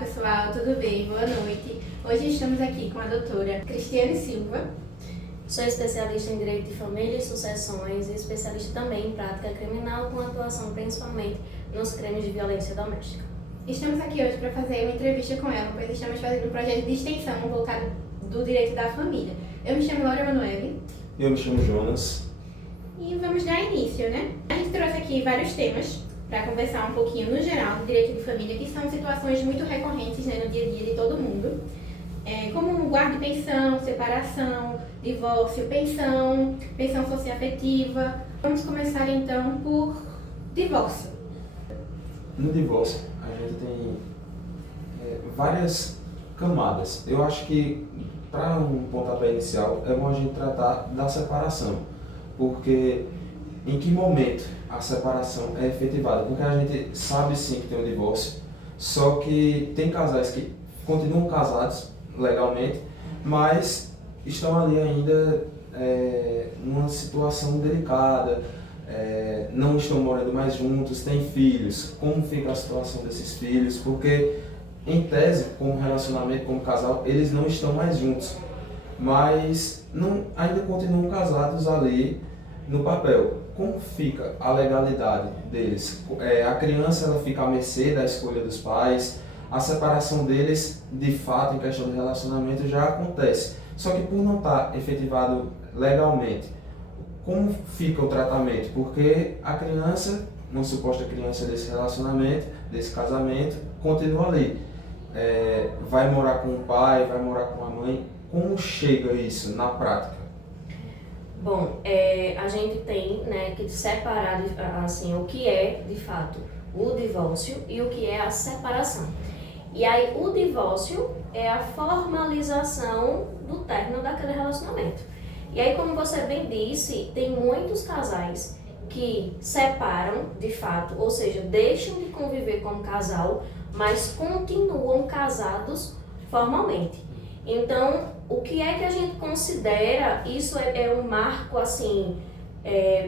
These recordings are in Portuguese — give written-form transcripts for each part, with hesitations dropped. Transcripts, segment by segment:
pessoal, tudo bem? Boa noite. Hoje estamos aqui com a doutora Cristiane Silva. Sou especialista em Direito de Família e Sucessões e especialista também em Prática Criminal, com atuação principalmente nos crimes de violência doméstica. Estamos aqui hoje para fazer uma entrevista com ela, pois estamos fazendo um projeto de extensão voltado do direito da família. Eu me chamo Laura Emanuele. Eu me chamo Jonas. E vamos dar início, né? A gente trouxe aqui vários temas para conversar um pouquinho no geral do direito de família, que são situações muito recorrentes, né, no dia a dia de todo mundo, como guarda de pensão, separação, divórcio, pensão socioafetiva. Vamos começar então por divórcio. No divórcio, a gente tem várias camadas. Eu acho que, para um pontapé inicial, é bom a gente tratar da separação, porque em que momento a separação é efetivada? Porque a gente sabe sim que tem um divórcio, só que tem casais que continuam casados legalmente, mas estão ali ainda numa situação delicada, não estão morando mais juntos, têm filhos. Como fica a situação desses filhos? Porque, em tese, como relacionamento, como casal, eles não estão mais juntos, mas ainda continuam casados ali no papel. Como fica a legalidade deles? A criança ela fica à mercê da escolha dos pais, a separação deles, de fato, em questão de relacionamento, já acontece. Só que por não estar efetivado legalmente, como fica o tratamento? Porque a criança, uma suposta criança desse relacionamento, desse casamento, continua ali. Vai morar com o pai, vai morar com a mãe. Como chega isso na prática? Bom, a gente tem, né, que separar assim, o que é, de fato, o divórcio e o que é a separação. E aí, o divórcio é a formalização do término daquele relacionamento. E aí, como você bem disse, tem muitos casais que separam, de fato, ou seja, deixam de conviver como casal, mas continuam casados formalmente. Então, o que é que a gente considera? Isso é um marco, assim,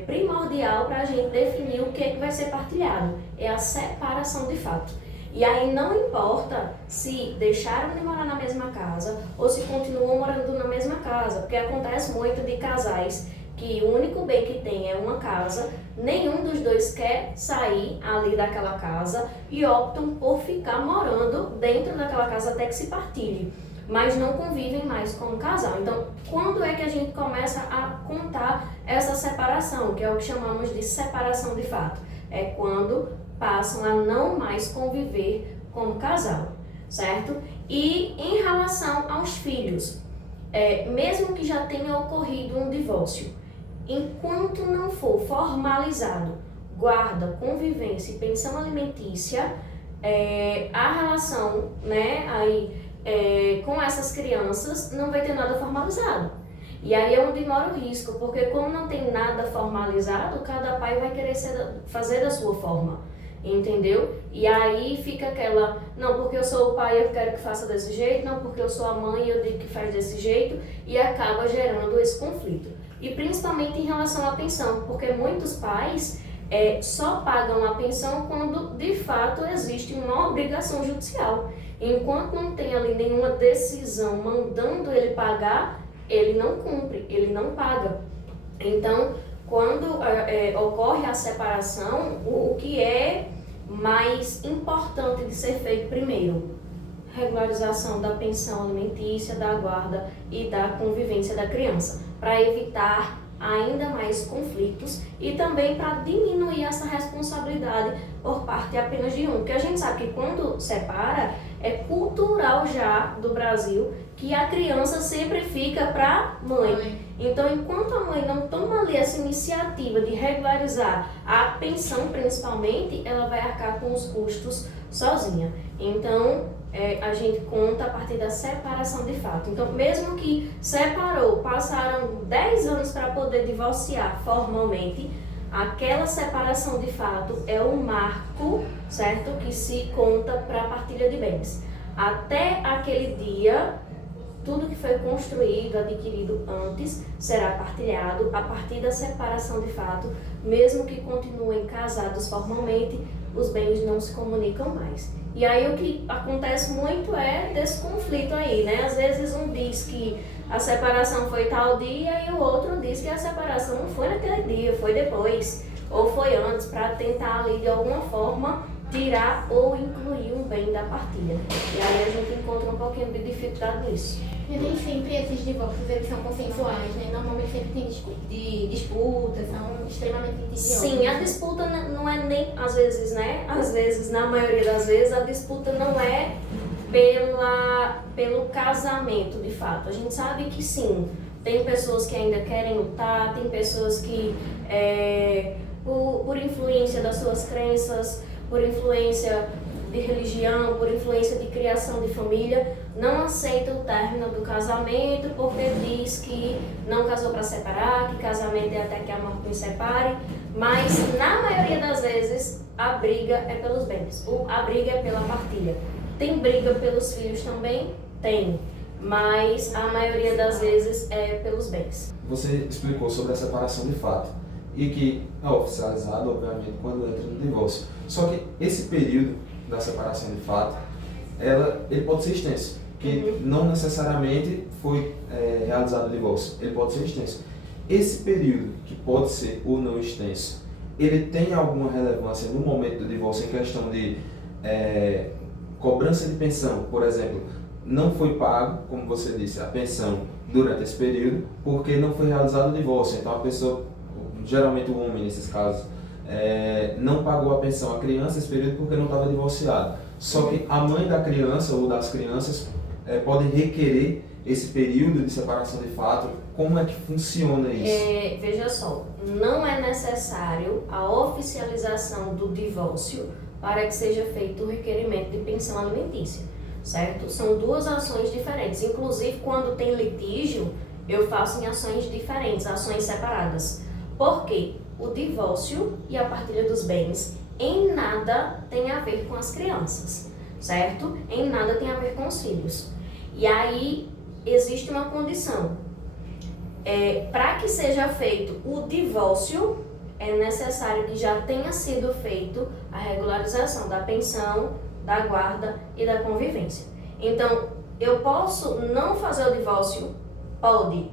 primordial para a gente definir o que é que vai ser partilhado. É a separação de fato. E aí não importa se deixaram de morar na mesma casa ou se continuam morando na mesma casa, porque acontece muito de casais que o único bem que tem é uma casa, nenhum dos dois quer sair ali daquela casa e optam por ficar morando dentro daquela casa até que se partilhe, mas não convivem mais como casal. Então, quando é que a gente começa a contar essa separação, que é o que chamamos de separação de fato? É quando passam a não mais conviver como casal, certo? E em relação aos filhos, mesmo que já tenha ocorrido um divórcio, enquanto não for formalizado guarda, convivência e pensão alimentícia, a relação, né, com essas crianças não vai ter nada formalizado. E aí é onde mora o risco, porque como não tem nada formalizado, cada pai vai querer fazer da sua forma. Entendeu? E aí fica aquela, não, porque eu sou o pai eu quero que faça desse jeito, não, porque eu sou a mãe eu digo que faz desse jeito, e acaba gerando esse conflito. E principalmente em relação à pensão, porque muitos pais só pagam a pensão quando de fato existe uma obrigação judicial. Enquanto não tem ali nenhuma decisão mandando ele pagar, ele não cumpre, ele não paga. Então, quando ocorre a separação, o que é mais importante de ser feito primeiro? Regularização da pensão alimentícia, da guarda e da convivência da criança, para evitar ainda mais conflitos e também para diminuir essa responsabilidade por parte apenas de um. Porque a gente sabe que quando separa, é cultural já do Brasil que a criança sempre fica para a mãe. Então, enquanto a mãe não toma ali essa iniciativa de regularizar a pensão, principalmente, ela vai arcar com os custos sozinha. Então, a gente conta a partir da separação de fato. Então, mesmo que separou, passaram 10 anos para poder divorciar formalmente, aquela separação de fato é o marco, certo? Que se conta para a partilha de bens. Até aquele dia, tudo que foi construído, adquirido antes, será partilhado a partir da separação de fato, mesmo que continuem casados formalmente, os bens não se comunicam mais. E aí o que acontece muito é desse conflito aí, né? Às vezes um diz que a separação foi tal dia e o outro diz que a separação não foi naquele dia, foi depois, ou foi antes, para tentar ali de alguma forma tirar ou incluir um bem da partilha. E aí a gente encontra um pouquinho de dificuldade nisso. E nem sempre esses divórcios eles são consensuais, né? Normalmente sempre tem disputas, são extremamente litigiosas. Sim, a disputa não é nem, às vezes, né? Às vezes, na maioria das vezes, a disputa não é pelo casamento, de fato. A gente sabe que sim, tem pessoas que ainda querem lutar, tem pessoas que, por influência das suas crenças, por influência de religião, por influência de criação de família, não aceita o término do casamento porque diz que não casou para separar, que casamento é até que a morte nos separe, mas na maioria das vezes a briga é pelos bens, a briga é pela partilha. Tem briga pelos filhos também? Tem, mas a maioria das vezes é pelos bens. Você explicou sobre a separação de fato e que é oficializado, obviamente, quando entra no divórcio. Só que esse período da separação de fato, ele pode ser extenso, que não necessariamente foi realizado o divórcio, ele pode ser extenso. Esse período, que pode ser ou não extenso, ele tem alguma relevância no momento do divórcio em questão de cobrança de pensão, por exemplo, não foi pago, como você disse, a pensão durante esse período, porque não foi realizado o divórcio, então a pessoa, geralmente o homem nesses casos, não pagou a pensão à criança nesse período porque não estava divorciado. Só que a mãe da criança ou das crianças podem requerer esse período de separação de fato. Como é que funciona isso? Veja só, não é necessário a oficialização do divórcio para que seja feito o requerimento de pensão alimentícia, certo? São duas ações diferentes. Inclusive, quando tem litígio, eu faço em ações diferentes, ações separadas. Por quê? O divórcio e a partilha dos bens em nada tem a ver com as crianças, certo? Em nada tem a ver com os filhos. E aí existe uma condição. Para que seja feito o divórcio, é necessário que já tenha sido feito a regularização da pensão, da guarda e da convivência. Então, eu posso não fazer o divórcio? Pode.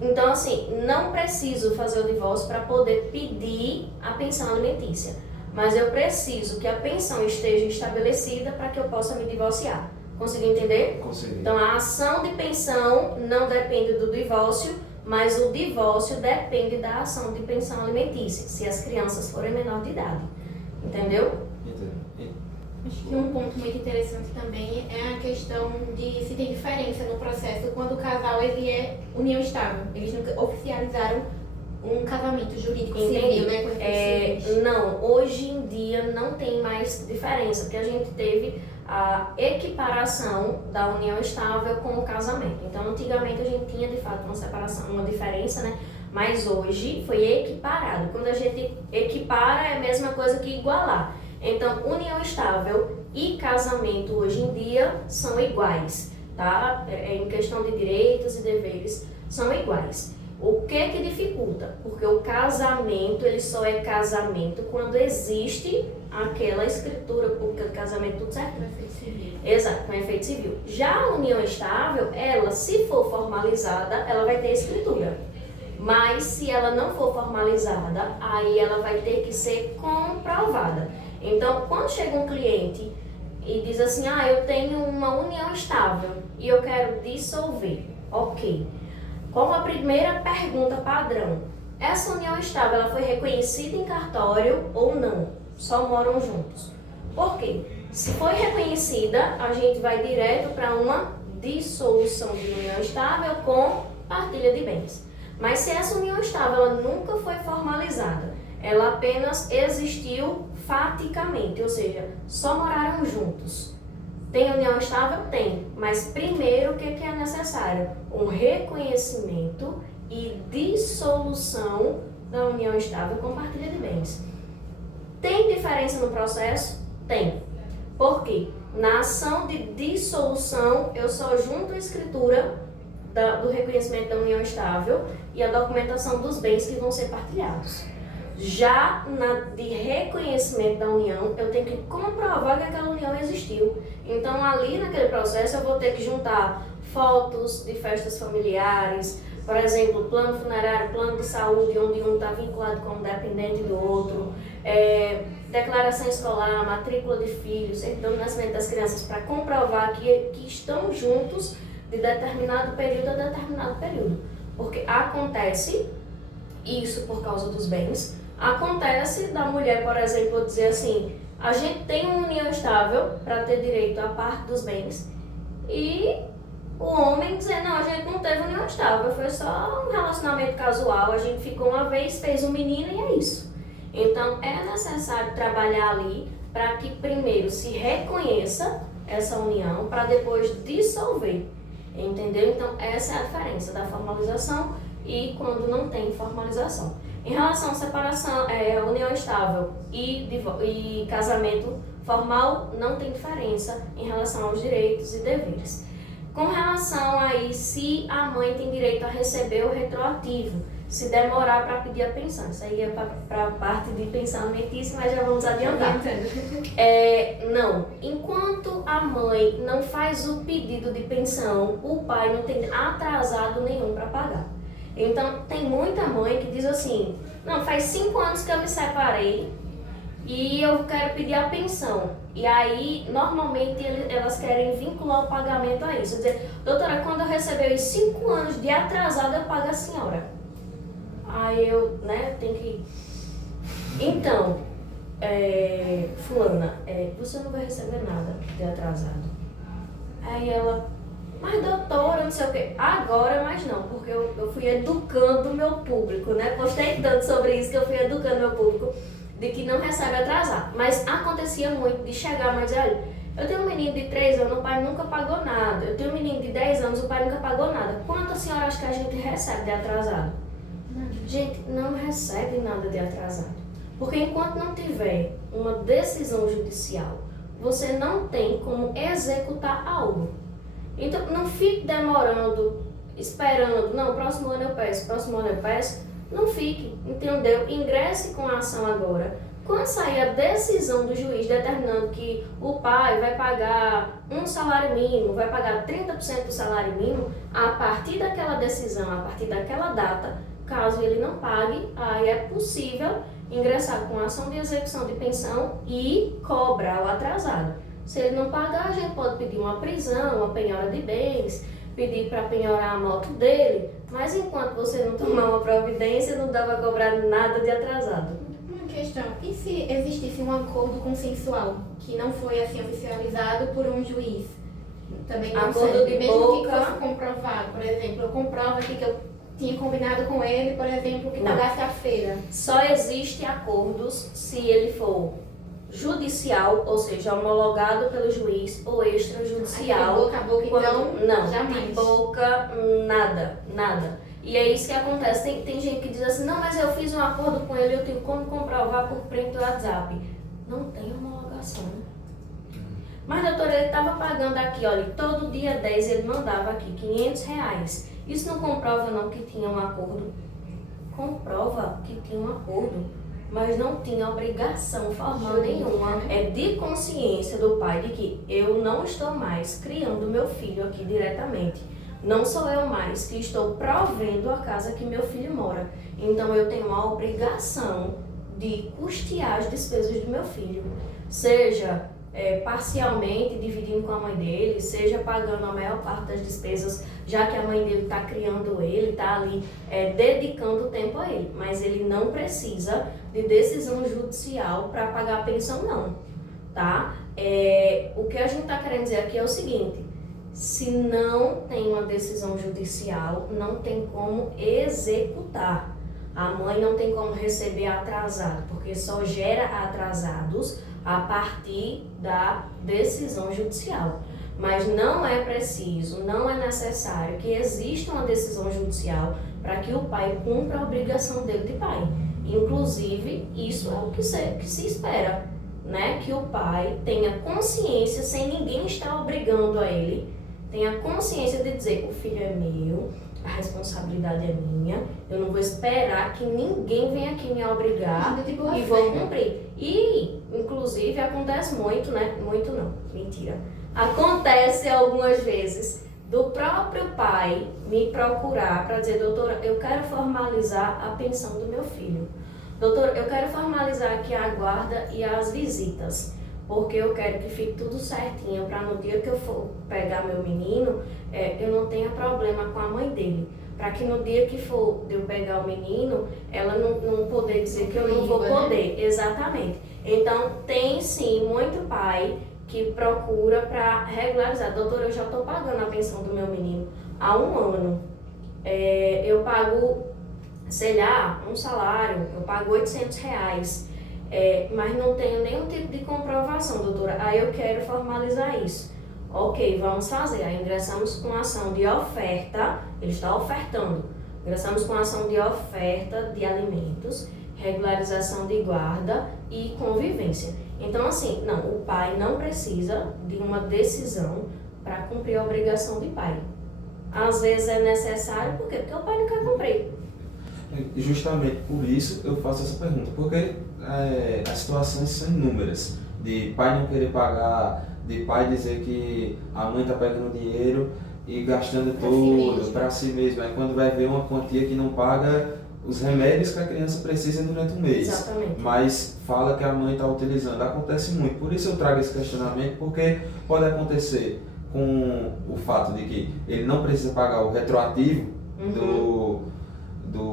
Então, assim, não preciso fazer o divórcio para poder pedir a pensão alimentícia, mas eu preciso que a pensão esteja estabelecida para que eu possa me divorciar. Conseguiu entender? Consegui. Então, a ação de pensão não depende do divórcio, mas o divórcio depende da ação de pensão alimentícia, se as crianças forem menor de idade. Entendeu? Entendo. Acho que um ponto muito interessante também é a questão de se tem diferença no processo quando o casal ele é união estável. Eles nunca oficializaram um casamento jurídico civil, né? Não, hoje em dia não tem mais diferença, porque a gente teve a equiparação da união estável com o casamento. Então, antigamente a gente tinha de fato uma separação, uma diferença, né? Mas hoje foi equiparado. Quando a gente equipara é a mesma coisa que igualar. Então, união estável e casamento hoje em dia são iguais, tá? Em questão de direitos e deveres, são iguais. O que dificulta? Porque o casamento, ele só é casamento quando existe aquela escritura pública de casamento, tudo certo? Com efeito civil. Exato, com efeito civil. Já a união estável, ela, se for formalizada, ela vai ter escritura. Mas, se ela não for formalizada, aí ela vai ter que ser comprovada. Então, quando chega um cliente e diz assim, eu tenho uma união estável e eu quero dissolver, ok. Como a primeira pergunta padrão, essa união estável ela foi reconhecida em cartório ou não? Só moram juntos. Por quê? Se foi reconhecida, a gente vai direto para uma dissolução de união estável com partilha de bens. Mas se essa união estável ela nunca foi formalizada, ela apenas existiu faticamente, ou seja, só moraram juntos. Tem união estável? Tem, mas primeiro o que é necessário? Um reconhecimento e dissolução da união estável com partilha de bens. Tem diferença no processo? Tem. Por quê? Na ação de dissolução, eu só junto a escritura do reconhecimento da união estável e a documentação dos bens que vão ser partilhados. Já de reconhecimento da união, eu tenho que comprovar que aquela união existiu. Então, ali naquele processo, eu vou ter que juntar fotos de festas familiares, por exemplo, plano funerário, plano de saúde, onde um está vinculado como dependente do outro, declaração escolar, matrícula de filhos, certidão de nascimento das crianças, para comprovar que estão juntos de determinado período a determinado período. Porque acontece isso por causa dos bens. Acontece da mulher, por exemplo, dizer assim, a gente tem uma união estável para ter direito à parte dos bens, e o homem dizer, não, a gente não teve união estável, foi só um relacionamento casual, a gente ficou uma vez, fez um menino e é isso. Então é necessário trabalhar ali para que primeiro se reconheça essa união, para depois dissolver, entendeu? Então essa é a diferença da formalização e quando não tem formalização. Em relação à separação, união estável e casamento formal, não tem diferença em relação aos direitos e deveres. Com relação aí se a mãe tem direito a receber o retroativo, se demorar para pedir a pensão, isso aí é para a parte de pensão alimentícia, mas já vamos adiantar. Não, enquanto a mãe não faz o pedido de pensão, o pai não tem atrasado nenhum para pagar. Então, tem muita mãe que diz assim, não, faz 5 anos que eu me separei e eu quero pedir a pensão. E aí, normalmente, elas querem vincular o pagamento a isso. Dizer, doutora, quando eu receber os 5 anos de atrasado, eu pago a senhora. Aí eu, tenho que... Então, fulana, você não vai receber nada de atrasado. Aí ela... Mas doutora, não sei o quê. Agora, mas não, porque eu fui educando o meu público, Postei tanto sobre isso que eu fui educando o meu público de que não recebe atrasado. Mas acontecia muito de chegar a mãe e dizer, olha, eu tenho um menino de 3 anos, o pai nunca pagou nada. Eu tenho um menino de 10 anos, o pai nunca pagou nada. Quanto a senhora acha que a gente recebe de atrasado? Gente, não recebe nada de atrasado. Porque enquanto não tiver uma decisão judicial, você não tem como executar algo. Então, não fique demorando, esperando, não, próximo ano eu peço, não fique, entendeu? Ingresse com a ação agora. Quando sair a decisão do juiz determinando que o pai vai pagar um salário mínimo, vai pagar 30% do salário mínimo, a partir daquela decisão, a partir daquela data, caso ele não pague, aí é possível ingressar com a ação de execução de pensão e cobrar o atrasado. Se ele não pagar, a gente pode pedir uma prisão, uma penhora de bens, pedir para penhorar a moto dele, mas enquanto você não tomar uma providência, não dá para cobrar nada de atrasado. Uma questão, e se existisse um acordo consensual, que não foi assim oficializado por um juiz? Também não acordo serve, de mesmo boca... que fosse comprovado, por exemplo, eu comprovo aqui que eu tinha combinado com ele, por exemplo, que pagasse a feira. Só existe acordos se ele for judicial, ou seja, homologado pelo juiz, ou extrajudicial. De boca a boca, então, não, jamais. De boca, nada. E é isso que acontece. Tem gente que diz assim, não, mas eu fiz um acordo com ele, eu tenho como comprovar por print do WhatsApp. Não tem homologação. Mas, doutora, ele estava pagando aqui, olha, todo dia 10 ele mandava aqui R$500. Isso não comprova não que tinha um acordo? Comprova que tinha um acordo, mas não tinha obrigação formal nenhuma. É de consciência do pai de que eu não estou mais criando meu filho aqui diretamente. Não sou eu mais que estou provendo a casa que meu filho mora. Então eu tenho a obrigação de custear as despesas do meu filho. Seja parcialmente dividindo com a mãe dele, seja pagando a maior parte das despesas, já que a mãe dele está criando ele, está ali dedicando tempo a ele. Mas ele não precisa de decisão judicial para pagar a pensão, não. Tá? O que a gente está querendo dizer aqui é o seguinte: se não tem uma decisão judicial, não tem como executar. A mãe não tem como receber atrasado, porque só gera atrasados a partir da decisão judicial. Mas não é preciso, não é necessário que exista uma decisão judicial para que o pai cumpra a obrigação dele de pai. Inclusive, isso é o que se espera, que o pai tenha consciência, sem ninguém estar obrigando a ele, tenha consciência de dizer, o filho é meu, a responsabilidade é minha, eu não vou esperar que ninguém venha aqui me obrigar e vou cumprir. E, inclusive, acontece muito, né? Muito não, mentira. Acontece algumas vezes do próprio pai me procurar para dizer, doutora, eu quero formalizar a pensão do meu filho. Doutora, eu quero formalizar aqui a guarda e as visitas, porque eu quero que fique tudo certinho, para no dia que eu for pegar meu menino, eu não tenha problema com a mãe dele. Para que no dia que for de eu pegar o menino, ela não poder dizer que eu não vou poder. Exatamente. Então, tem sim muito pai que procura para regularizar. Doutora, eu já estou pagando a pensão do meu menino há 1 ano. Eu pago, sei lá, um salário, eu pago R$800. Mas não tenho nenhum tipo de comprovação, doutora. Aí eu quero formalizar isso. Ok, vamos fazer. Aí ingressamos com ação de oferta, ele está ofertando. Ingressamos com ação de oferta de alimentos, regularização de guarda e convivência. Então, assim, não, o pai não precisa de uma decisão para cumprir a obrigação de pai. Às vezes é necessário, por quê? Porque o pai não quer cumprir. E justamente por isso eu faço essa pergunta, porque as situações são inúmeras, de pai não querer pagar, de pai dizer que a mãe está pegando dinheiro e gastando tudo para si mesmo, aí quando vai ver uma quantia que não paga os remédios que a criança precisa durante um mês. Exatamente. Mas fala que a mãe está utilizando, acontece muito, por isso eu trago esse questionamento, porque pode acontecer com o fato de que ele não precisa pagar o retroativo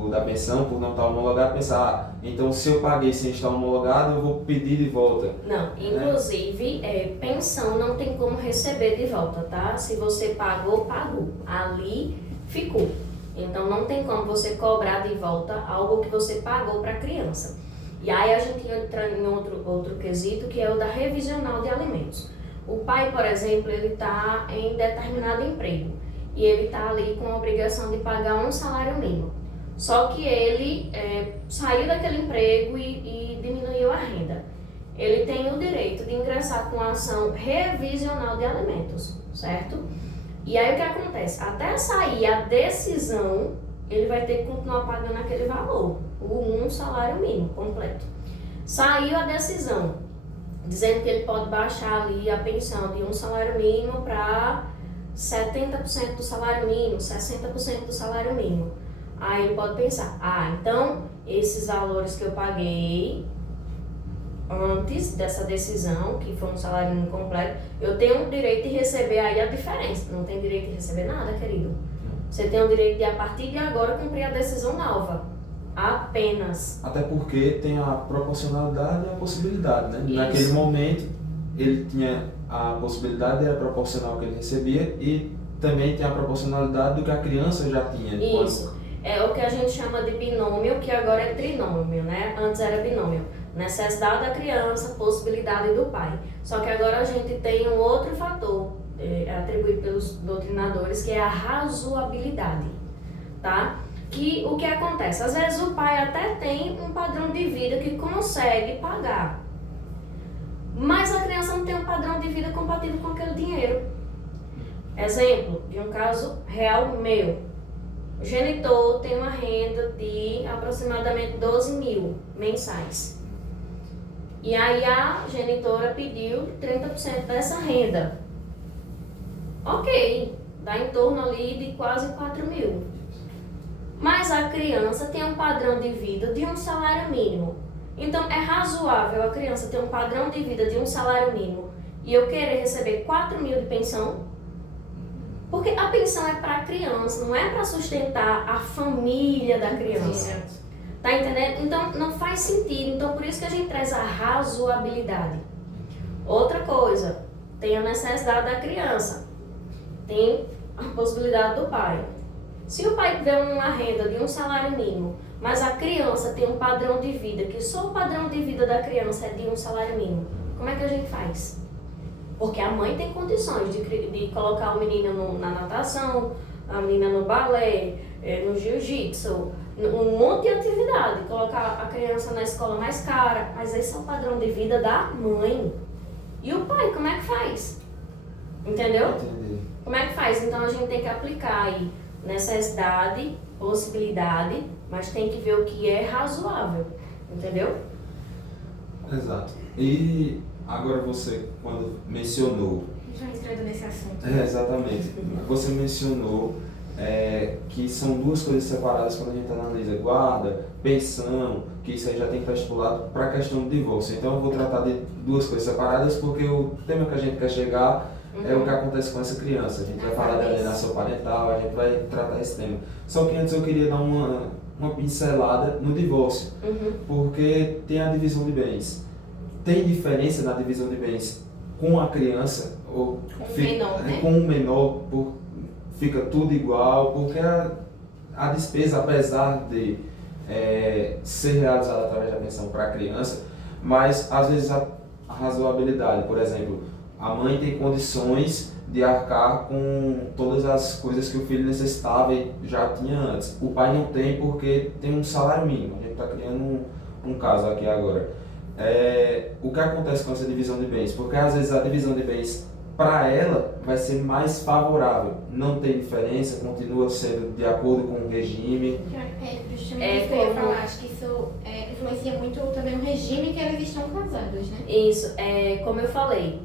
da pensão por não estar homologado, pensar, então se eu paguei sem estar homologado, eu vou pedir de volta. Não, inclusive, pensão não tem como receber de volta, tá? Se você pagou, pagou. Ali ficou. Então não tem como você cobrar de volta algo que você pagou para a criança. E aí a gente entra em outro quesito, que é o da revisional de alimentos. O pai, por exemplo, ele está em determinado emprego e ele está ali com a obrigação de pagar um salário mínimo. Só que ele saiu daquele emprego e diminuiu a renda. Ele tem o direito de ingressar com a ação revisional de alimentos, certo? E aí o que acontece? Até sair a decisão, ele vai ter que continuar pagando aquele valor, um salário mínimo completo. Saiu a decisão, dizendo que ele pode baixar ali a pensão de um salário mínimo para 70% do salário mínimo, 60% do salário mínimo. Aí ele pode pensar, então esses valores que eu paguei antes dessa decisão, que foi um salário mínimo completo, eu tenho o direito de receber aí a diferença. Não tem direito de receber nada, querido. Você tem o direito de, a partir de agora, cumprir a decisão nova. Apenas. Até porque tem a proporcionalidade e a possibilidade, né? Isso. Naquele momento, ele tinha a possibilidade, era proporcional ao que ele recebia, e também tem a proporcionalidade do que a criança já tinha. Isso. É o que a gente chama de binômio, que agora é trinômio, né? Antes era binômio. Necessidade da criança, possibilidade do pai. Só que agora a gente tem um outro fator atribuído pelos doutrinadores, que é a razoabilidade, tá? Que o que acontece? Às vezes o pai até tem um padrão de vida que consegue pagar, mas a criança não tem um padrão de vida compatível com aquele dinheiro. Exemplo de um caso real meu. O genitor tem uma renda de aproximadamente 12 mil mensais. E aí a genitora pediu 30% dessa renda. Ok, dá em torno ali de quase 4 mil. Mas a criança tem um padrão de vida de um salário mínimo. Então é razoável a criança ter um padrão de vida de um salário mínimo e eu querer receber 4 mil de pensão? Porque a pensão é para a criança, não é para sustentar a família da criança. Tá entendendo? Então não faz sentido. Então por isso que a gente traz a razoabilidade. Outra coisa, tem a necessidade da criança, tem a possibilidade do pai. Se o pai tiver uma renda de um salário mínimo, mas a criança tem um padrão de vida, que só o padrão de vida da criança é de um salário mínimo, como é que a gente faz? Porque a mãe tem condições de colocar o menino na natação, a menina no balé, no jiu-jitsu, um monte de atividade, colocar a criança na escola mais cara, mas esse é o padrão de vida da mãe. E o pai, como é que faz? Entendeu? Entendi. Como é que faz? Então a gente tem que aplicar aí necessidade, possibilidade, mas tem que ver o que é razoável, entendeu? Exato. E agora você, quando mencionou... Já entrando nesse assunto. Exatamente. Você mencionou que são duas coisas separadas quando a gente analisa guarda, pensão, que isso aí já tem que estar estipulado para a questão do divórcio. Então eu vou tratar de duas coisas separadas porque o tema que a gente quer chegar é o que acontece com essa criança. A gente vai falar da alienação parental, a gente vai tratar esse tema. Só que antes eu queria dar uma pincelada no divórcio, porque tem a divisão de bens. Tem diferença na divisão de bens com a criança ou com o menor, fica tudo igual, porque a despesa, apesar de ser realizada através da pensão para a criança, mas às vezes a razoabilidade, por exemplo, a mãe tem condições de arcar com todas as coisas que o filho necessitava e já tinha antes. O pai não tem porque tem um salário mínimo. A gente está criando um caso aqui agora. O que acontece com essa divisão de bens? Porque às vezes a divisão de bens para ela vai ser mais favorável. Não tem diferença, continua sendo de acordo com o regime. Justamente isso que eu ia falar, acho que isso influencia muito também o regime que eles estão casados, né? Isso, como eu falei,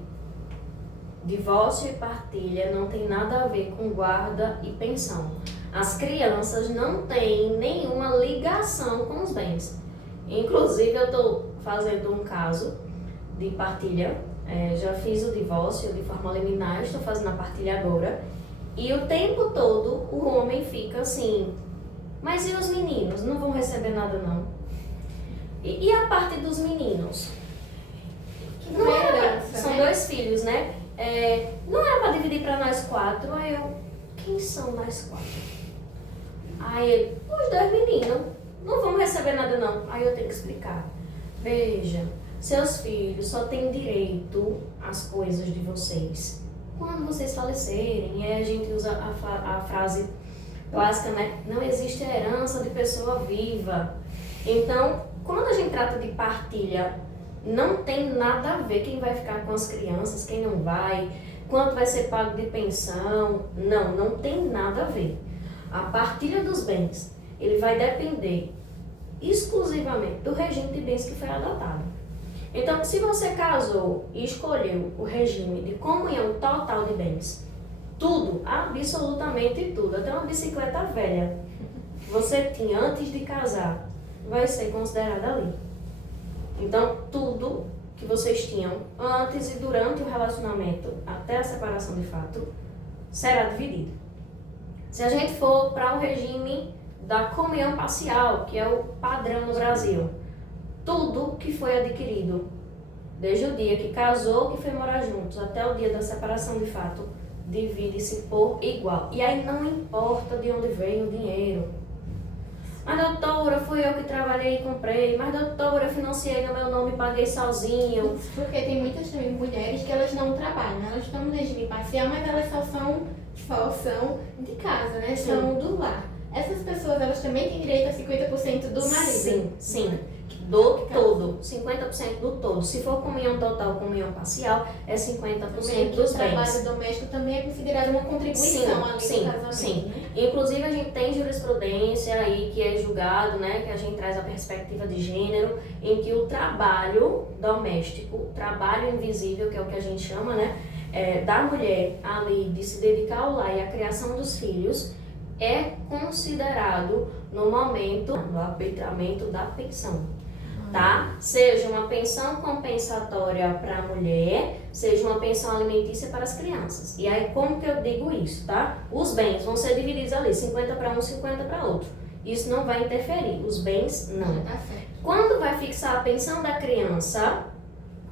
divórcio e partilha não tem nada a ver com guarda e pensão. As crianças não têm nenhuma ligação com os bens. Inclusive, eu estou fazendo um caso de partilha. Já fiz o divórcio de forma liminar, estou fazendo a partilha agora. E o tempo todo o homem fica assim, mas e os meninos? Não vão receber nada não? E a parte dos meninos? Não era, são 2 filhos, né? Não era para dividir para nós 4. Aí eu, quem são nós 4? Aí ele, os 2 meninos, não vão receber nada não. Aí eu tenho que explicar. Veja, seus filhos só têm direito às coisas de vocês quando vocês falecerem. E aí a gente usa a frase clássica, né? Não existe herança de pessoa viva. Então, quando a gente trata de partilha, não tem nada a ver quem vai ficar com as crianças, quem não vai, quanto vai ser pago de pensão. Não tem nada a ver. A partilha dos bens, ele vai depender exclusivamente do regime de bens que foi adotado. Então, se você casou e escolheu o regime de comunhão total de bens, tudo, absolutamente tudo, até uma bicicleta velha que você tinha antes de casar, vai ser considerada ali. Então, tudo que vocês tinham antes e durante o relacionamento, até a separação de fato, será dividido. Se a gente for para o regime da comunhão parcial, que é o padrão no Brasil, tudo que foi adquirido, desde o dia que casou, que foi morar juntos, até o dia da separação de fato, divide-se por igual. E aí não importa de onde veio o dinheiro. Mas doutora, fui eu que trabalhei e comprei. Mas doutora, eu financiei no meu nome e paguei sozinho. Porque tem muitas também mulheres que elas não trabalham, elas estão no regime parcial, mas elas só são de casa, né? Sim. São do lar. Essas pessoas, elas também têm direito a 50% do marido. Sim. Do todo, 50% do todo. Se for comunhão total, comunhão parcial, é 50% dos O bens. trabalho doméstico também é considerado uma contribuição ali no casamento. Sim. Né? Inclusive a gente tem jurisprudência aí que é julgado, né, que a gente traz a perspectiva de gênero, em que o trabalho doméstico, o trabalho invisível, que é o que a gente chama, né, da mulher ali de se dedicar ao lar e à criação dos filhos, é considerado no momento do arbitramento da pensão. Tá? Seja uma pensão compensatória para a mulher, seja uma pensão alimentícia para as crianças. E aí, como que eu digo isso, tá? Os bens vão ser divididos ali, 50 para um, 50 para outro. Isso não vai interferir, os bens não. Tá certo. Quando vai fixar a pensão da criança,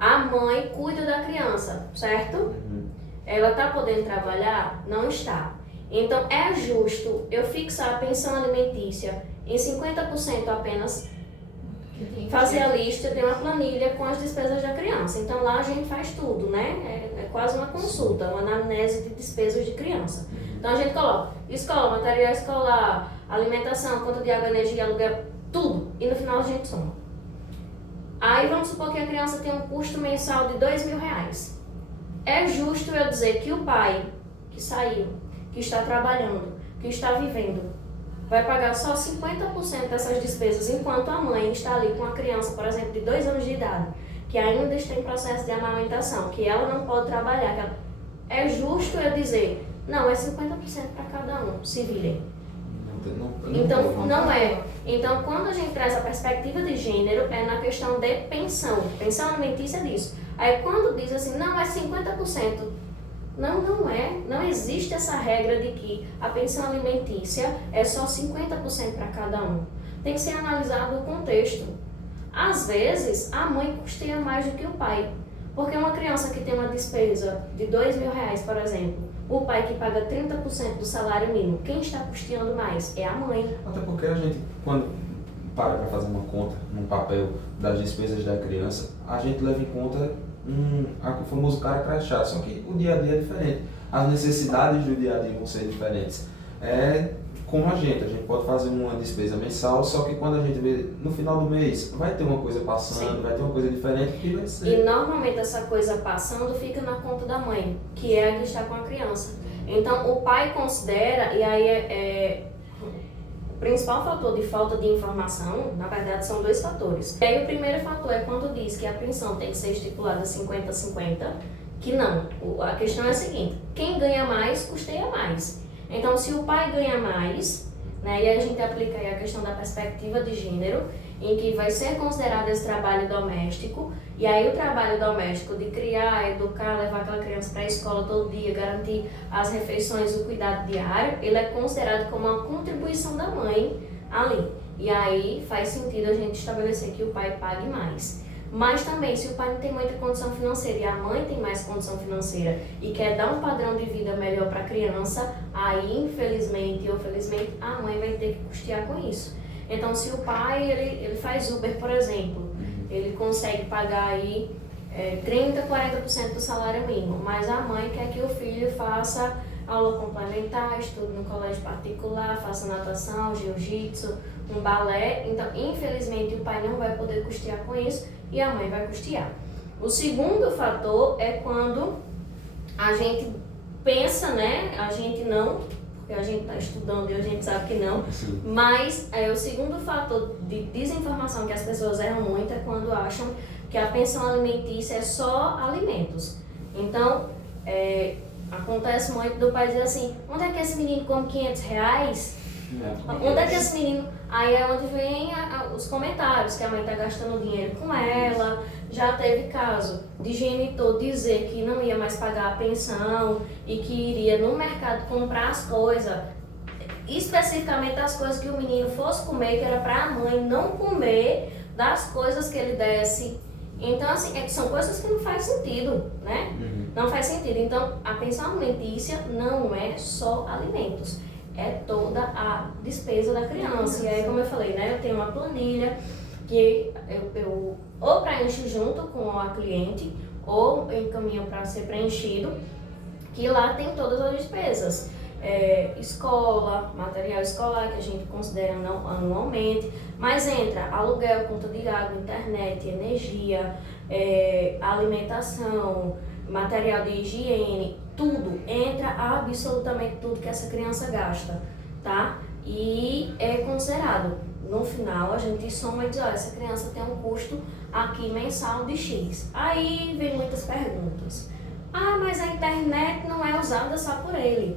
a mãe cuida da criança, certo? Ela tá podendo trabalhar? Não está. Então, é justo eu fixar a pensão alimentícia em 50% apenas, fazer a lista, ter uma planilha com as despesas da criança. Então lá a gente faz tudo, né? É quase uma consulta, uma anamnese de despesas de criança. Então a gente coloca escola, material escolar, alimentação, conta de água, energia, aluguel, tudo. E no final a gente soma. Aí vamos supor que a criança tem um custo mensal de R$2.000. É justo eu dizer que o pai que saiu, que está trabalhando, que está vivendo vai pagar só 50% dessas despesas, enquanto a mãe está ali com a criança, por exemplo, de 2 anos de idade, que ainda está em processo de amamentação, que ela não pode trabalhar, é justo eu dizer, não, é 50% para cada um, se virem. Então, não é. Então, quando a gente traz a perspectiva de gênero, é na questão de pensão alimentícia disso. Aí, quando diz assim, não, é 50%, não é. Não existe essa regra de que a pensão alimentícia é só 50% para cada um. Tem que ser analisado o contexto. Às vezes, a mãe custeia mais do que o pai. Porque uma criança que tem uma despesa de R$2.000, por exemplo, o pai que paga 30% do salário mínimo, quem está custeando mais? É a mãe. Até porque a gente, quando para fazer uma conta num papel das despesas da criança, a gente leva em conta o famoso cara crachá, só que o dia a dia é diferente. As necessidades do dia a dia vão ser diferentes. É como a gente pode fazer uma despesa mensal, só que quando a gente vê no final do mês, vai ter uma coisa passando, Sim. vai ter uma coisa diferente que vai ser. E normalmente essa coisa passando fica na conta da mãe, que é a que está com a criança. Então o pai considera, e aí o principal fator de falta de informação, na verdade são 2 fatores. E aí o primeiro fator é quando diz que a pensão tem que ser estipulada 50-50, que não. A questão é a seguinte, quem ganha mais, custeia mais. Então, se o pai ganha mais, né, e a gente aplica aí a questão da perspectiva de gênero, em que vai ser considerado esse trabalho doméstico, e aí o trabalho doméstico de criar, educar, levar aquela criança para a escola todo dia, garantir as refeições, o cuidado diário, ele é considerado como uma contribuição da mãe ali. E aí faz sentido a gente estabelecer que o pai pague mais. Mas também, se o pai não tem muita condição financeira e a mãe tem mais condição financeira e quer dar um padrão de vida melhor para a criança, aí, infelizmente ou felizmente, a mãe vai ter que custear com isso. Então, se o pai ele faz Uber, por exemplo, ele consegue pagar aí 30-40% do salário mínimo, mas a mãe quer que o filho faça aula complementar, estude no colégio particular, faça natação, jiu-jitsu, um balé. Então, infelizmente, o pai não vai poder custear com isso e a mãe vai custear. O segundo fator é quando a gente pensa, né? A gente não, porque a gente está estudando e a gente sabe que não, Sim. mas o segundo fator de desinformação que as pessoas erram muito é quando acham que a pensão alimentícia é só alimentos. Então, acontece muito do pai dizer assim, onde é que esse menino come R$500? Onde é que esse menino... Aí é onde vem os comentários, que a mãe está gastando dinheiro com ela. Já teve caso de genitor dizer que não ia mais pagar a pensão e que iria no mercado comprar as coisas, especificamente as coisas que o menino fosse comer, que era para a mãe não comer das coisas que ele desse. Então, assim, são coisas que não faz sentido, né? Não faz sentido. Então, a pensão alimentícia não é só alimentos. É toda a despesa da criança. E aí, como eu falei, né, eu tenho uma planilha que eu ou preencho junto com a cliente ou encaminho para ser preenchido, que lá tem todas as despesas. Escola, material escolar, que a gente considera anualmente, mas entra aluguel, conta de água, internet, energia, alimentação, material de higiene, tudo, entra absolutamente tudo que essa criança gasta, tá? E é considerado. No final, a gente soma e diz, olha, essa criança tem um custo aqui mensal de X. Aí vem muitas perguntas. Ah, mas a internet não é usada só por ele.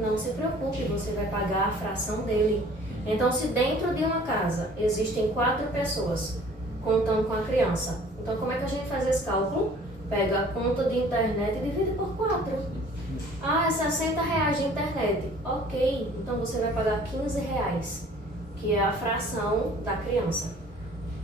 Não se preocupe, você vai pagar a fração dele. Então, se dentro de uma casa existem 4 pessoas contando com a criança, então como é que a gente faz esse cálculo? Pega a conta de internet e divide por 4. Ah, é R$60 de internet. Ok, então você vai pagar R$15, que é a fração da criança.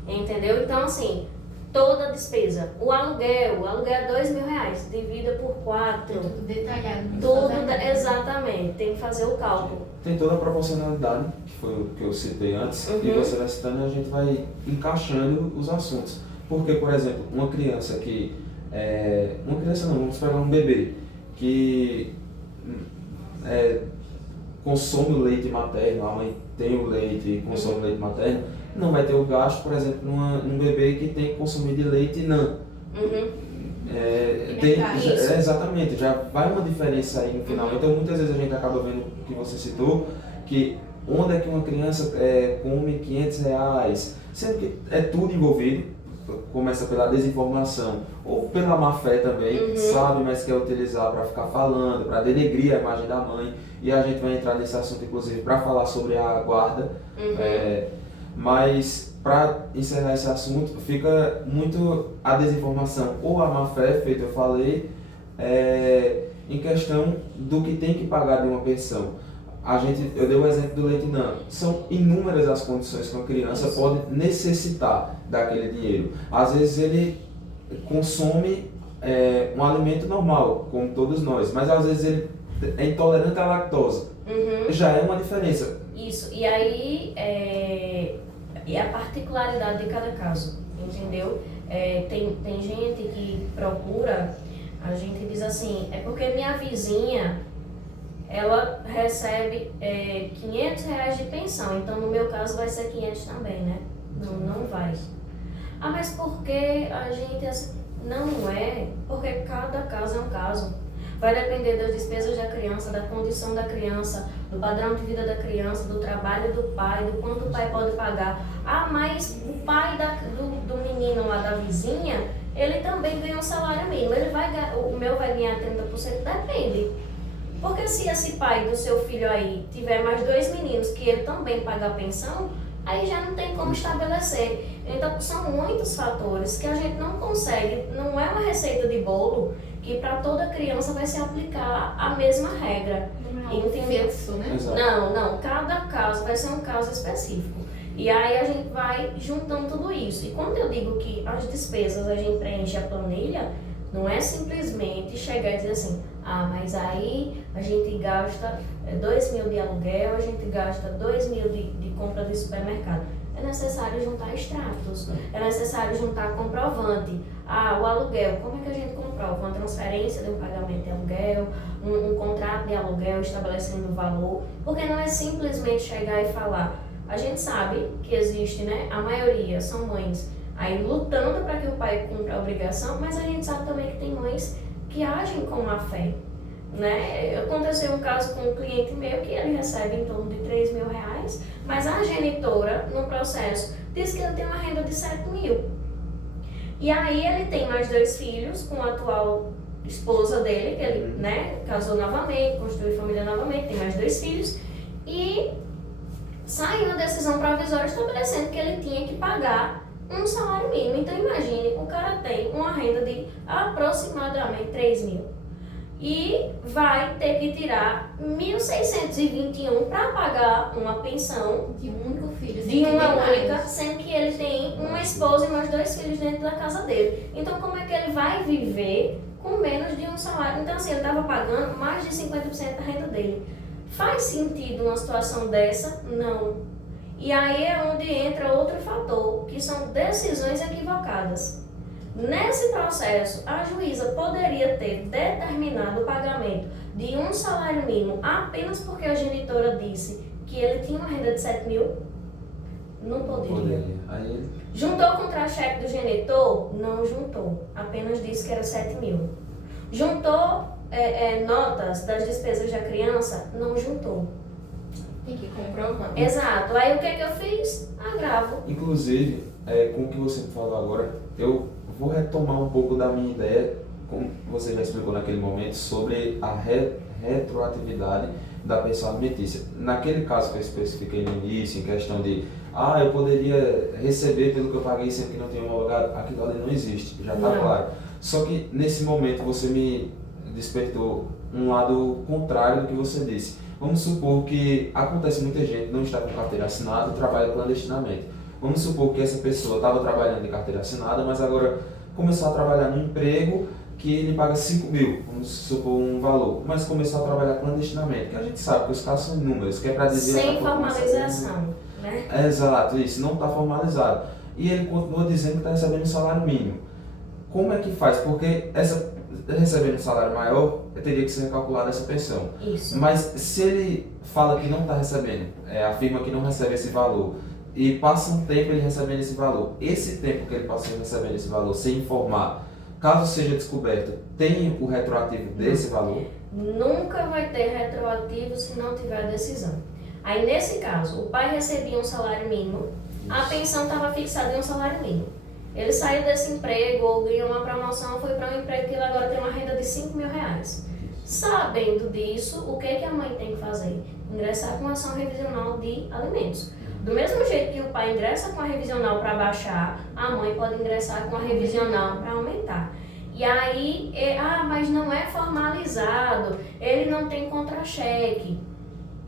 Entendeu? Então, assim, toda a despesa. O aluguel é R$2.000, divida por 4. Tudo detalhado. Tudo, exatamente, tem que fazer o cálculo. Tem toda a proporcionalidade, que foi o que eu citei antes, e você vai citando e a gente vai encaixando os assuntos. Porque, por exemplo, uma criança que... uma criança não, vamos pegar um bebê que consome o leite materno, a mãe tem o leite e consome o leite materno, não vai ter o gasto, por exemplo, num bebê que tem que consumir de leite não. Exatamente, já vai uma diferença aí no final. Então muitas vezes a gente acaba vendo o que você citou, que onde é que uma criança come R$ 500, sendo que é tudo envolvido, começa pela desinformação ou pela má fé também, sabe, mas quer utilizar para ficar falando, para denegrir a imagem da mãe, e a gente vai entrar nesse assunto inclusive para falar sobre a guarda, mas para encerrar esse assunto, fica muito a desinformação ou a má fé, feito eu falei, em questão do que tem que pagar de uma pensão. Eu dei o exemplo do leite NAN. São inúmeras as condições que uma criança pode necessitar daquele dinheiro. Às vezes ele consome um alimento normal, como todos nós, mas às vezes ele é intolerante à lactose. Já é uma diferença. Isso, e aí é a particularidade de cada caso, entendeu? Tem gente que procura, a gente diz assim, é porque minha vizinha, ela recebe R$ 500 de pensão, então no meu caso vai ser 500 também, né? Não vai. Ah, mas por que a gente... Não é, porque cada caso é um caso. Vai depender das despesas da criança, da condição da criança, do padrão de vida da criança, do trabalho do pai, do quanto o pai pode pagar. Ah, mas o pai do menino lá da vizinha, ele também ganha um salário mínimo. O meu vai ganhar 30%? Depende. Porque se esse pai do seu filho aí tiver mais 2 meninos que ele também paga a pensão, aí já não tem como estabelecer. Então são muitos fatores que a gente não consegue, não é uma receita de bolo que para toda criança vai se aplicar a mesma regra. Entendeu? Fixo, né? Não, cada caso vai ser um caso específico. E aí a gente vai juntando tudo isso. E quando eu digo que as despesas a gente preenche a planilha, não é simplesmente chegar e dizer assim, mas aí a gente gasta 2 mil de aluguel, a gente gasta 2 mil de compra de supermercado. É necessário juntar extratos, é necessário juntar comprovante. O aluguel, como é que a gente comprova? Uma transferência de um pagamento de aluguel, um contrato de aluguel estabelecendo o valor, porque não é simplesmente chegar e falar. A gente sabe que existe, né? A maioria são mães aí lutando para que o pai cumpra a obrigação, mas a gente sabe também que tem mães que agem com má fé, né? Aconteceu um caso com um cliente meu que ele recebe em torno de R$ 3.000, mas a genitora, no processo, disse que ele tem uma renda de 7 mil. E aí ele tem mais 2 filhos com a atual esposa dele, que ele, né, casou novamente, construiu família novamente, tem mais 2 filhos, e saiu a decisão provisória estabelecendo que ele tinha que pagar um salário mínimo. Então imagine, o cara tem uma renda de aproximadamente 3 mil e vai ter que tirar 1.621 para pagar uma pensão de um único filho, de uma única, sendo que ele tem uma esposa e mais 2 filhos dentro da casa dele. Então como é que ele vai viver com menos de um salário? Então assim, ele estava pagando mais de 50% da renda dele. Faz sentido uma situação dessa? Não. E aí é onde entra outro fator, que são decisões equivocadas. Nesse processo, a juíza poderia ter determinado o pagamento de um salário mínimo apenas porque a genitora disse que ele tinha uma renda de 7 mil? Não poderia. Aí... Juntou o contra-cheque do genitor? Não juntou. Apenas disse que era 7 mil. Juntou notas das despesas da criança? Não juntou. Tem que comprovar. Exato. Aí o que é que eu fiz? Agravo. Inclusive, com o que você me falou agora, eu vou retomar um pouco da minha ideia, como você já explicou naquele momento, sobre a retroatividade da pensão alimentícia. Naquele caso que eu especifiquei no início, em questão de eu poderia receber pelo que eu paguei sempre que não tenho homologado, aquilo ali não existe, já está claro. Só que nesse momento você me despertou um lado contrário do que você disse. Vamos supor que acontece muita gente não está com carteira assinada e trabalha clandestinamente. Vamos supor que essa pessoa estava trabalhando de carteira assinada, mas agora começou a trabalhar num emprego que ele paga 5 mil, vamos supor um valor, mas começou a trabalhar clandestinamente, que a gente sabe que os casos são inúmeros, que é para dizer... Sem formalização, né? Exato, isso, não está formalizado. E ele continua dizendo que está recebendo um salário mínimo. Como é que faz? Porque recebendo um salário maior, teria que ser calculada essa pensão. Isso. Mas se ele fala que não está recebendo, afirma que não recebe esse valor, e passa um tempo ele recebendo esse valor, esse tempo que ele passou recebendo esse valor sem informar, caso seja descoberto, tem o retroativo desse valor? Nunca vai ter retroativo se não tiver decisão. Aí, nesse caso, o pai recebia um salário mínimo, a pensão estava fixada em um salário mínimo. Ele saiu desse emprego ou ganhou uma promoção, foi para um emprego que ele agora tem uma renda de R$5.000. Sabendo disso, o que a mãe tem que fazer? Ingressar com ação revisional de alimentos. Do mesmo jeito que o pai ingressa com a revisional para baixar, a mãe pode ingressar com a revisional para aumentar. E aí, mas não é formalizado, ele não tem contra-cheque.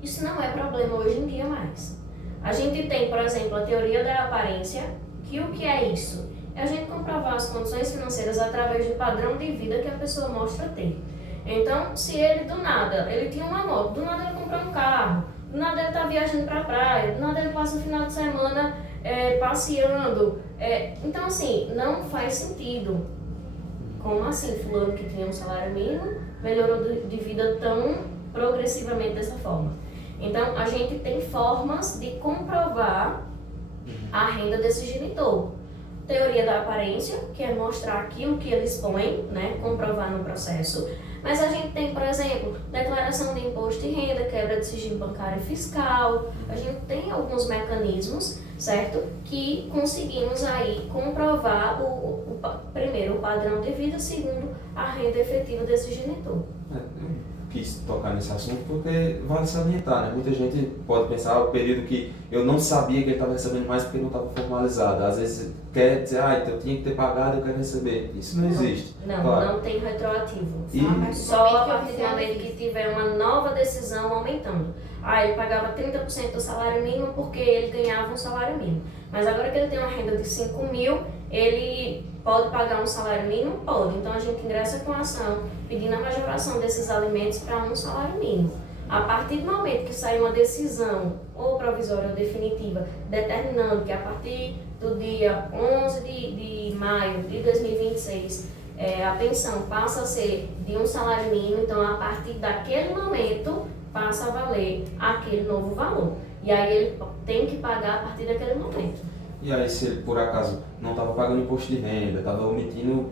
Isso não é problema hoje em dia mais. A gente tem, por exemplo, a teoria da aparência, que o que é isso? É a gente comprovar as condições financeiras através do padrão de vida que a pessoa mostra ter. Então, se ele do nada, ele tinha uma moto, do nada ele comprou um carro, do nada ele está viajando para a praia, do nada ele passa o final de semana passeando. Então, assim, não faz sentido. Como assim, fulano que tinha um salário mínimo melhorou de vida tão progressivamente dessa forma? Então, a gente tem formas de comprovar a renda desse genitor. Teoria da aparência, que é mostrar aquilo que ele expõe, né, comprovar no processo. Mas a gente tem, por exemplo, declaração de imposto de renda, quebra de sigilo bancário e fiscal. A gente tem alguns mecanismos, certo? Que conseguimos aí comprovar primeiro o padrão de vida, segundo a renda efetiva desse genitor. Eu quis tocar nesse assunto porque vale salientar, né? Muita gente pode pensar o período que eu não sabia que ele estava recebendo mais porque não estava formalizado. Às vezes quer dizer, então eu tinha que ter pagado, eu quero receber. Isso não existe. Não, claro. Não tem retroativo. E só a partir do momento que tiver uma nova decisão aumentando. Ele pagava 30% do salário mínimo porque ele ganhava um salário mínimo. Mas agora que ele tem uma renda de 5.000, ele pode pagar um salário mínimo? Pode. Então a gente ingressa com a ação pedindo a majoração desses alimentos para um salário mínimo. A partir do momento que sai uma decisão, ou provisória ou definitiva, determinando que a partir do dia 11 de maio de 2026, a pensão passa a ser de um salário mínimo, então a partir daquele momento passa a valer aquele novo valor. E aí ele tem que pagar a partir daquele momento. E aí, se ele por acaso não estava pagando imposto de renda, estava omitindo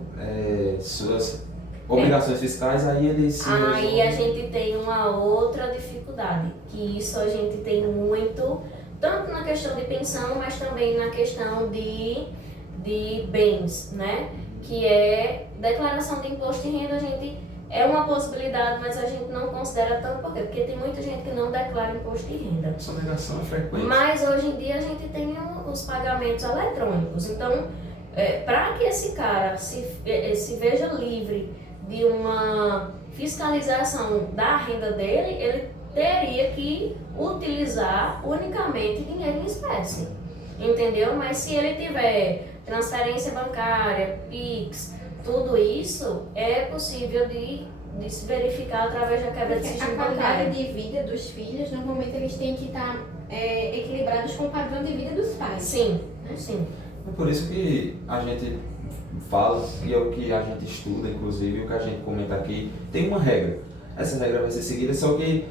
suas obrigações fiscais, aí ele se Aí a gente tem uma outra dificuldade, que isso a gente tem muito, tanto na questão de pensão, mas também na questão de bens, né? Que é declaração de imposto de renda, a gente é uma possibilidade, mas a gente não considera tanto, por quê? Porque tem muita gente que não declara imposto de renda. Essa negação é frequente. Mas hoje em dia a gente tem os pagamentos eletrônicos, então para que esse cara se veja livre de uma fiscalização da renda dele, ele teria que utilizar unicamente dinheiro em espécie, entendeu? Mas se ele tiver transferência bancária, PIX, tudo isso é possível de se verificar através da quebra de sigilo A qualidade bancário. de vida dos filhos, normalmente eles têm que estar equilibrados com o padrão de vida dos pais. Sim, né? sim. É por isso que a gente fala, e é o que a gente estuda, inclusive, o que a gente comenta aqui, tem uma regra. Essa regra vai ser seguida, só que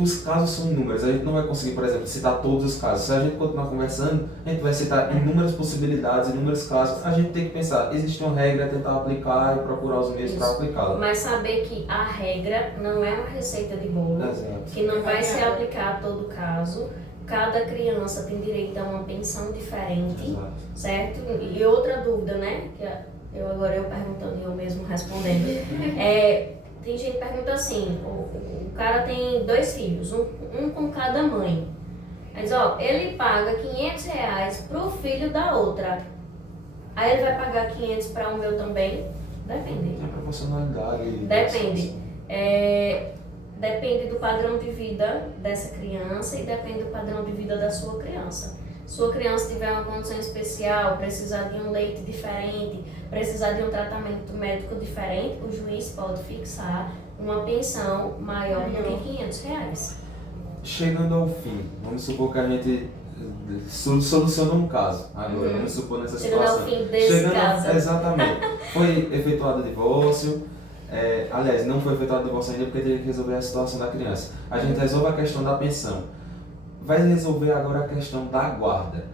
os casos são inúmeros. A gente não vai conseguir, por exemplo, citar todos os casos. Se a gente continuar conversando, a gente vai citar inúmeras possibilidades, inúmeros casos. A gente tem que pensar, existe uma regra, tentar aplicar e procurar os meios para aplicá-la. Mas saber que a regra não é uma receita de bolo, Exato. que não vai ser aplicada a todo caso. Cada criança tem direito a uma pensão diferente, Exato. certo? E outra dúvida, né? Que eu perguntando e eu mesmo respondendo. Tem gente que pergunta assim, o cara tem 2 filhos, um com cada mãe. Mas ele paga R$500 pro filho da outra. Aí ele vai pagar 500 para o meu também? Depende. Tem a proporcionalidade. Depende. Depende do padrão de vida dessa criança e depende do padrão de vida da sua criança. Sua criança tiver uma condição especial, precisar de um leite diferente, precisar de um tratamento médico diferente, o juiz pode fixar uma pensão maior do que R$500. Chegando ao fim, vamos supor que a gente solucionou um caso agora, vamos supor nessa situação. Chegando ao fim desse caso. Exatamente. Foi efetuado o divórcio, aliás, não foi efetuado o divórcio ainda porque teve que resolver a situação da criança. A gente resolve a questão da pensão. Vai resolver agora a questão da guarda.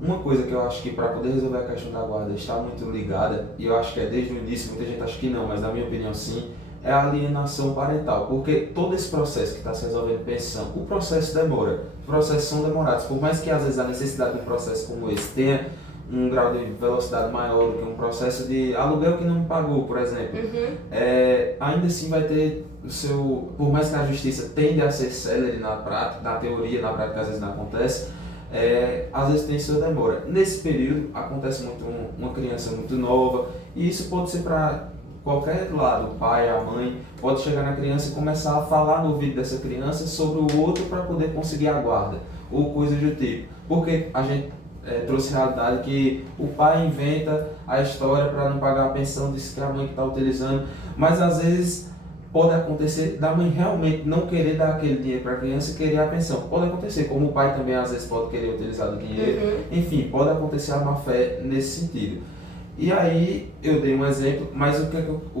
Uma coisa que eu acho que para poder resolver a questão da guarda está muito ligada, e eu acho que é desde o início, muita gente acha que não, mas na minha opinião sim, é a alienação parental, porque todo esse processo que está se resolvendo pensão, o processo demora, os processos são demorados, por mais que às vezes a necessidade de um processo como esse tenha um grau de velocidade maior do que um processo de aluguel que não me pagou, por exemplo, ainda assim vai ter o seu, por mais que a justiça tende a ser célere na prática, na teoria, na prática às vezes não acontece, às vezes tem sua demora. Nesse período acontece muito uma criança muito nova, e isso pode ser para qualquer lado, o pai, a mãe, pode chegar na criança e começar a falar no ouvido dessa criança sobre o outro para poder conseguir a guarda, ou coisas do tipo. Porque a gente trouxe a realidade que o pai inventa a história para não pagar a pensão, disse que é a mãe que está utilizando, mas às vezes pode acontecer da mãe realmente não querer dar aquele dinheiro para a criança e querer a pensão. Pode acontecer, como o pai também às vezes pode querer utilizar o dinheiro, enfim, pode acontecer a má fé nesse sentido. E aí eu dei um exemplo, mas o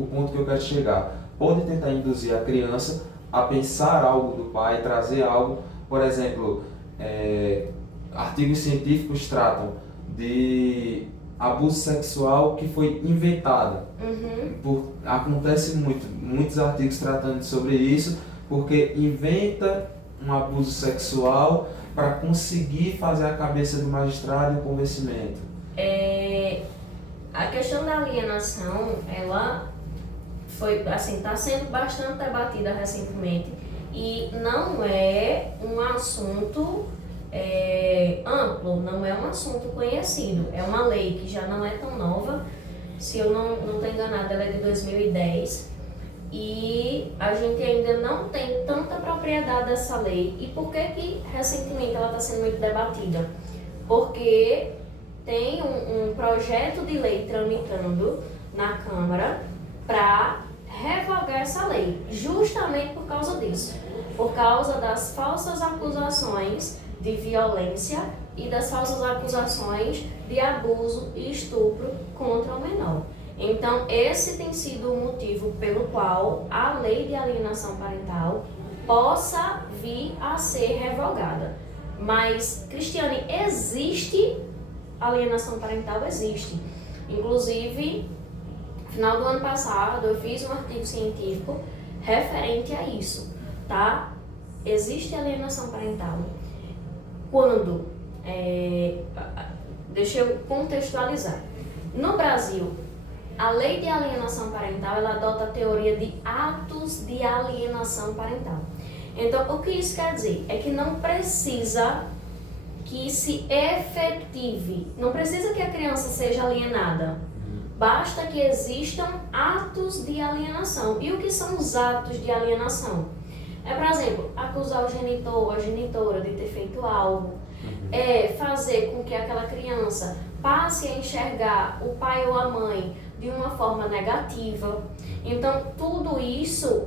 ponto que eu quero chegar? Pode tentar induzir a criança a pensar algo do pai, trazer algo, por exemplo, artigos científicos tratam de abuso sexual que foi inventado. Acontece muitos artigos tratando sobre isso, porque inventa um abuso sexual para conseguir fazer a cabeça do magistrado e o convencimento. A questão da alienação, ela foi, assim, está sendo bastante debatida recentemente e não é um assunto amplo, não é um assunto conhecido. É uma lei que já não é tão nova, se eu não estou enganada, ela é de 2010 e a gente ainda não tem tanta propriedade dessa lei. E por que recentemente ela está sendo muito debatida? Porque tem um projeto de lei tramitando na Câmara para revogar essa lei, justamente por causa disso, por causa das falsas acusações de violência e das falsas acusações de abuso e estupro contra o menor. Então, esse tem sido o motivo pelo qual a lei de alienação parental possa vir a ser revogada. Mas, Cristiane, existe alienação parental? Existe. Inclusive, no final do ano passado, eu fiz um artigo científico referente a isso, tá? Existe alienação parental. Quando? Deixa eu contextualizar. No Brasil, a lei de alienação parental, ela adota a teoria de atos de alienação parental. Então, o que isso quer dizer? É que não precisa que se efetive, não precisa que a criança seja alienada, basta que existam atos de alienação. E o que são os atos de alienação? Por exemplo, acusar o genitor, a genitora de ter feito algo, fazer com que aquela criança passe a enxergar o pai ou a mãe de uma forma negativa. Então, tudo isso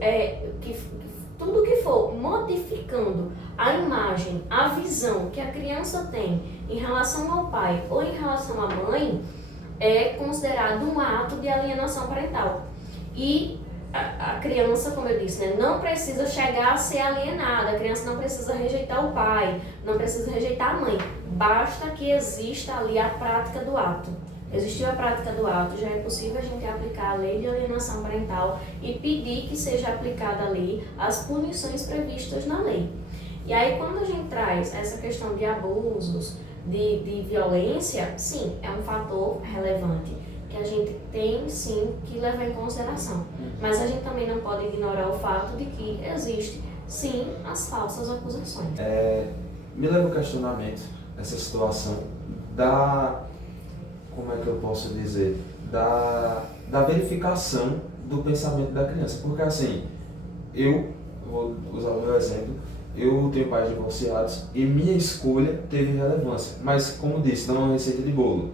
tudo que for modificando a imagem, a visão que a criança tem em relação ao pai ou em relação à mãe, é considerado um ato de alienação parental. E a criança, como eu disse, não precisa chegar a ser alienada, a criança não precisa rejeitar o pai, não precisa rejeitar a mãe, basta que exista ali a prática do ato. Existiu a prática do ato, já é possível a gente aplicar a lei de alienação parental e pedir que seja aplicada ali as punições previstas na lei. E aí, quando a gente traz essa questão de abusos, de violência, sim, é um fator relevante que a gente tem, sim, que levar em consideração. Mas a gente também não pode ignorar o fato de que existe, sim, as falsas acusações. Me leva o questionamento, essa situação como é que eu posso dizer, da verificação do pensamento da criança. Porque assim, eu vou usar o meu exemplo, eu tenho pais divorciados e minha escolha teve relevância. Mas, como disse, não é uma receita de bolo.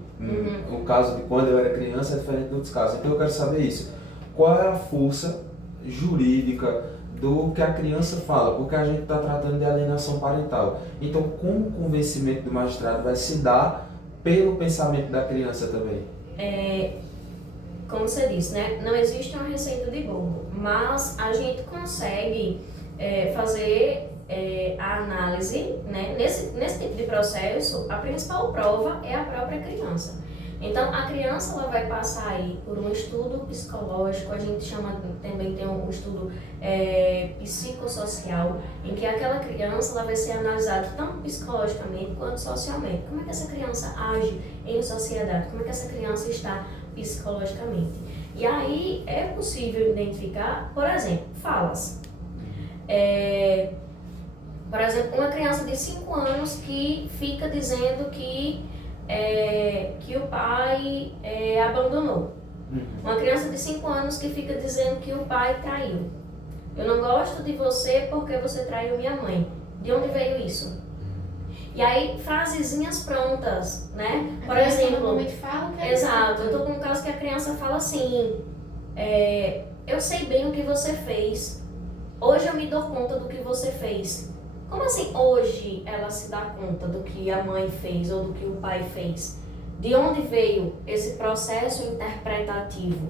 O caso de quando eu era criança é diferente de outros casos. Então eu quero saber isso. Qual é a força jurídica do que a criança fala? Porque a gente está tratando de alienação parental. Então, como o convencimento do magistrado vai se dar pelo pensamento da criança também? Como você disse, né? Não existe uma receita de bolo, mas a gente consegue fazer a análise, né? Nesse tipo de processo, a principal prova é a própria criança. Então, a criança ela vai passar aí por um estudo psicológico, a gente chama, também tem um estudo psicossocial, em que aquela criança ela vai ser analisada tanto psicologicamente quanto socialmente. Como é que essa criança age em sociedade? Como é que essa criança está psicologicamente? E aí é possível identificar, por exemplo, falas. Por exemplo, uma criança de 5 anos que fica dizendo que o pai abandonou. Uma criança de 5 anos que fica dizendo que o pai traiu. Eu não gosto de você porque você traiu minha mãe. De onde veio isso? E aí, frasezinhas prontas, né? Por exemplo, exato, eu tô com um caso que a criança fala assim, eu sei bem o que você fez. Hoje eu me dou conta do que você fez. Como assim hoje ela se dá conta do que a mãe fez ou do que o pai fez? De onde veio esse processo interpretativo?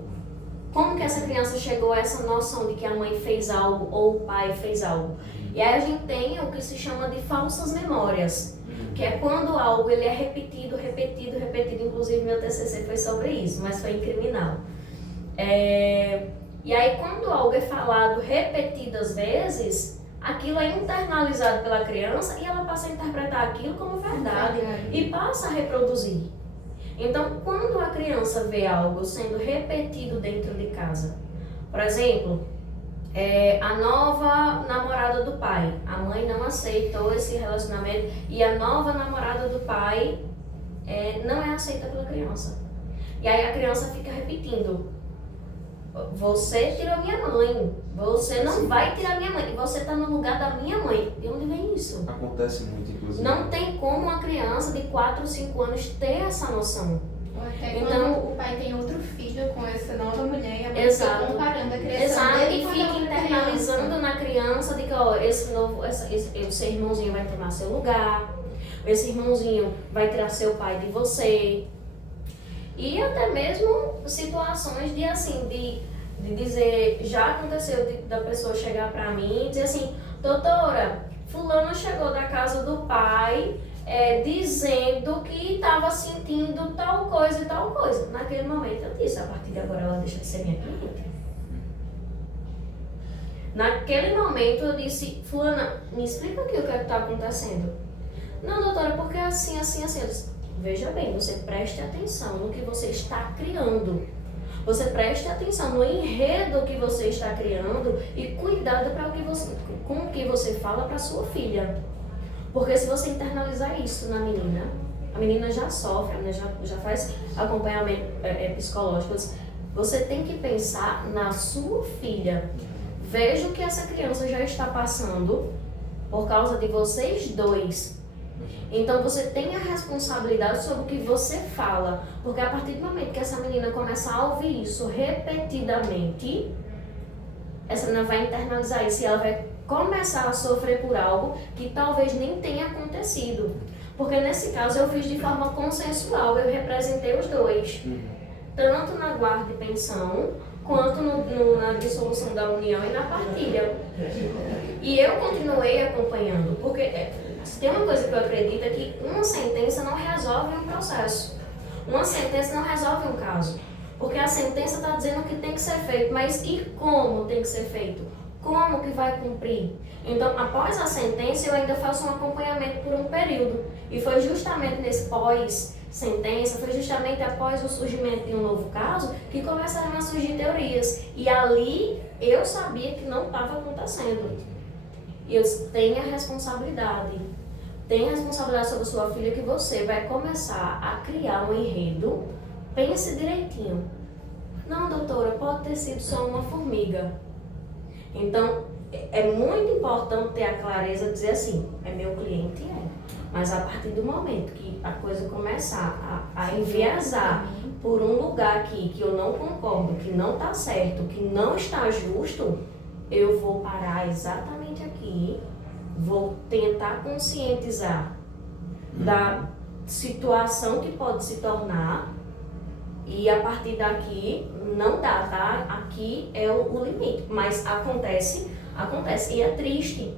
Como que essa criança chegou a essa noção de que a mãe fez algo ou o pai fez algo? E aí a gente tem o que se chama de falsas memórias, que é quando algo ele é repetido, inclusive meu TCC foi sobre isso, mas foi em criminal. E aí quando algo é falado repetidas vezes, aquilo é internalizado pela criança e ela passa a interpretar aquilo como verdade e passa a reproduzir. Então, quando a criança vê algo sendo repetido dentro de casa, por exemplo, a nova namorada do pai, a mãe não aceitou esse relacionamento e a nova namorada do pai não é aceita pela criança. E aí a criança fica repetindo: você tirou minha mãe, você não vai tirar minha mãe, você está no lugar da minha mãe. De onde vem isso? Acontece muito, inclusive. Não tem como uma criança de 4 ou 5 anos ter essa noção. Ou até então, quando o pai tem outro filho com essa nova mulher e a mãe exato, fica comparando a criação exato, dele e com a fica outra internalizando criança. na criança de que o seu irmãozinho vai tomar seu lugar, esse irmãozinho vai tirar seu pai de você. E até mesmo situações de assim, de dizer, já aconteceu da pessoa chegar pra mim e dizer assim: doutora, fulano chegou da casa do pai dizendo que estava sentindo tal coisa e tal coisa. Naquele momento eu disse: a partir de agora ela deixa de ser minha cliente. Naquele momento eu disse: fulana, me explica aqui o que está acontecendo. Não, doutora, porque assim. Eu disse: veja bem, você preste atenção no que você está criando. Você preste atenção no enredo que você está criando e cuidado com o que você fala para sua filha. Porque se você internalizar isso na menina, a menina já sofre, né, já faz acompanhamento psicológico. Você tem que pensar na sua filha. Veja o que essa criança já está passando por causa de vocês dois. Então você tem a responsabilidade sobre o que você fala, porque a partir do momento que essa menina começar a ouvir isso repetidamente, essa menina vai internalizar isso e ela vai começar a sofrer por algo que talvez nem tenha acontecido. Porque nesse caso eu fiz de forma consensual, eu representei os dois, tanto na guarda e pensão, quanto na dissolução da união e na partilha. E eu continuei acompanhando, porque se tem uma coisa que eu acredito é que uma sentença não resolve um processo. Uma sentença não resolve um caso. Porque a sentença está dizendo que tem que ser feito, mas e como tem que ser feito? Como que vai cumprir? Então, após a sentença, eu ainda faço um acompanhamento por um período. E foi justamente nesse pós-sentença, foi justamente após o surgimento de um novo caso, que começaram a surgir teorias. E ali, eu sabia que não estava acontecendo. E eu disse: tenha responsabilidade. Tenha responsabilidade sobre a sua filha, que você vai começar a criar um enredo. Pense direitinho. Não, doutora, pode ter sido só uma formiga. Então, é muito importante ter a clareza de dizer assim: é meu cliente, mas a partir do momento que a coisa começar a enviesar por um lugar aqui que eu não concordo, que não está certo, que não está justo, eu vou parar exatamente aqui, vou tentar conscientizar da situação que pode se tornar e a partir daqui não dá, tá? Aqui é o limite, mas acontece Acontece, e é triste.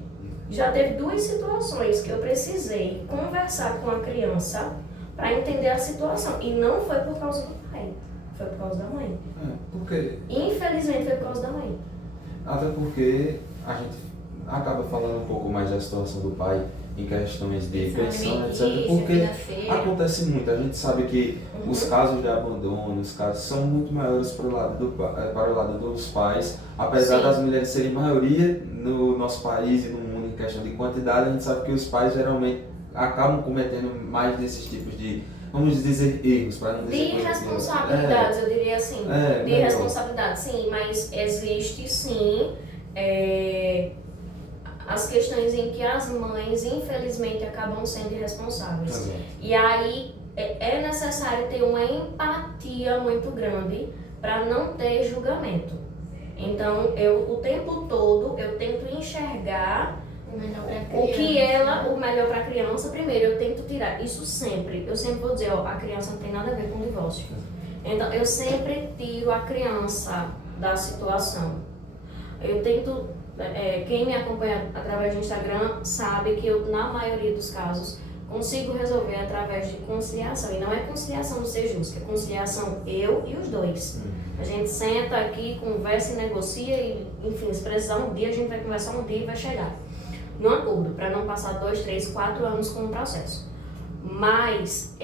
Já teve 2 situações que eu precisei conversar com a criança para entender a situação. E não foi por causa do pai, foi por causa da mãe. Por quê? Infelizmente foi por causa da mãe. Até porque a gente acaba falando um pouco mais da situação do pai em questões de pensão, etc. Porque acontece muito. A gente sabe que os casos de abandono, os casos são muito maiores para o lado dos pais. Apesar das mulheres serem maioria no nosso país e no mundo em questão de quantidade, a gente sabe que os pais geralmente acabam cometendo mais desses tipos de, vamos dizer, erros, para não dizer de responsabilidades, eu diria assim. De responsabilidade, sim, mas existe sim as questões em que as mães, infelizmente, acabam sendo irresponsáveis. E aí é necessário ter uma empatia muito grande para não ter julgamento. Então, o tempo todo, eu tento enxergar o melhor para a criança. Primeiro, eu tento tirar isso sempre. Eu sempre vou dizer, a criança não tem nada a ver com o divórcio. Então, eu sempre tiro a criança da situação. Eu tento, quem me acompanha através do Instagram sabe que eu, na maioria dos casos, consigo resolver através de conciliação. E não é conciliação do ser justo, é conciliação eu e os dois. A gente senta aqui, conversa e negocia e, enfim, se precisar um dia, a gente vai conversar um dia e vai chegar no acordo, para não passar 2, 3, 4 anos com o processo. Mas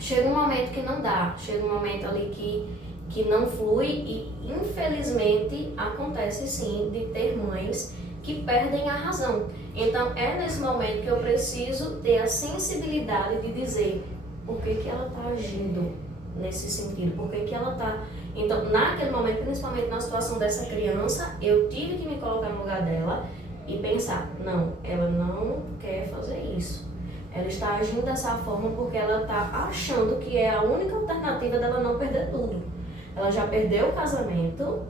chega um momento que não dá, chega um momento ali que não flui e, infelizmente, acontece sim de ter mães que perdem a razão. Então, é nesse momento que eu preciso ter a sensibilidade de dizer por que ela está agindo nesse sentido, por que ela está... Então, naquele momento, principalmente na situação dessa criança, eu tive que me colocar no lugar dela e pensar, não, ela não quer fazer isso. Ela está agindo dessa forma porque ela está achando que é a única alternativa dela não perder tudo. Ela já perdeu o casamento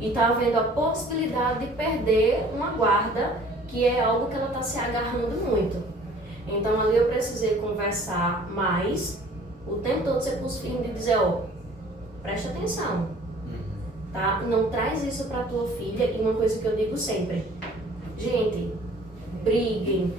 e está vendo a possibilidade de perder uma guarda, que é algo que ela está se agarrando muito. Então ali eu precisei conversar mais, o tempo todo ser possível de dizer, presta atenção, tá? Não traz isso para tua filha. E uma coisa que eu digo sempre, gente, briguem,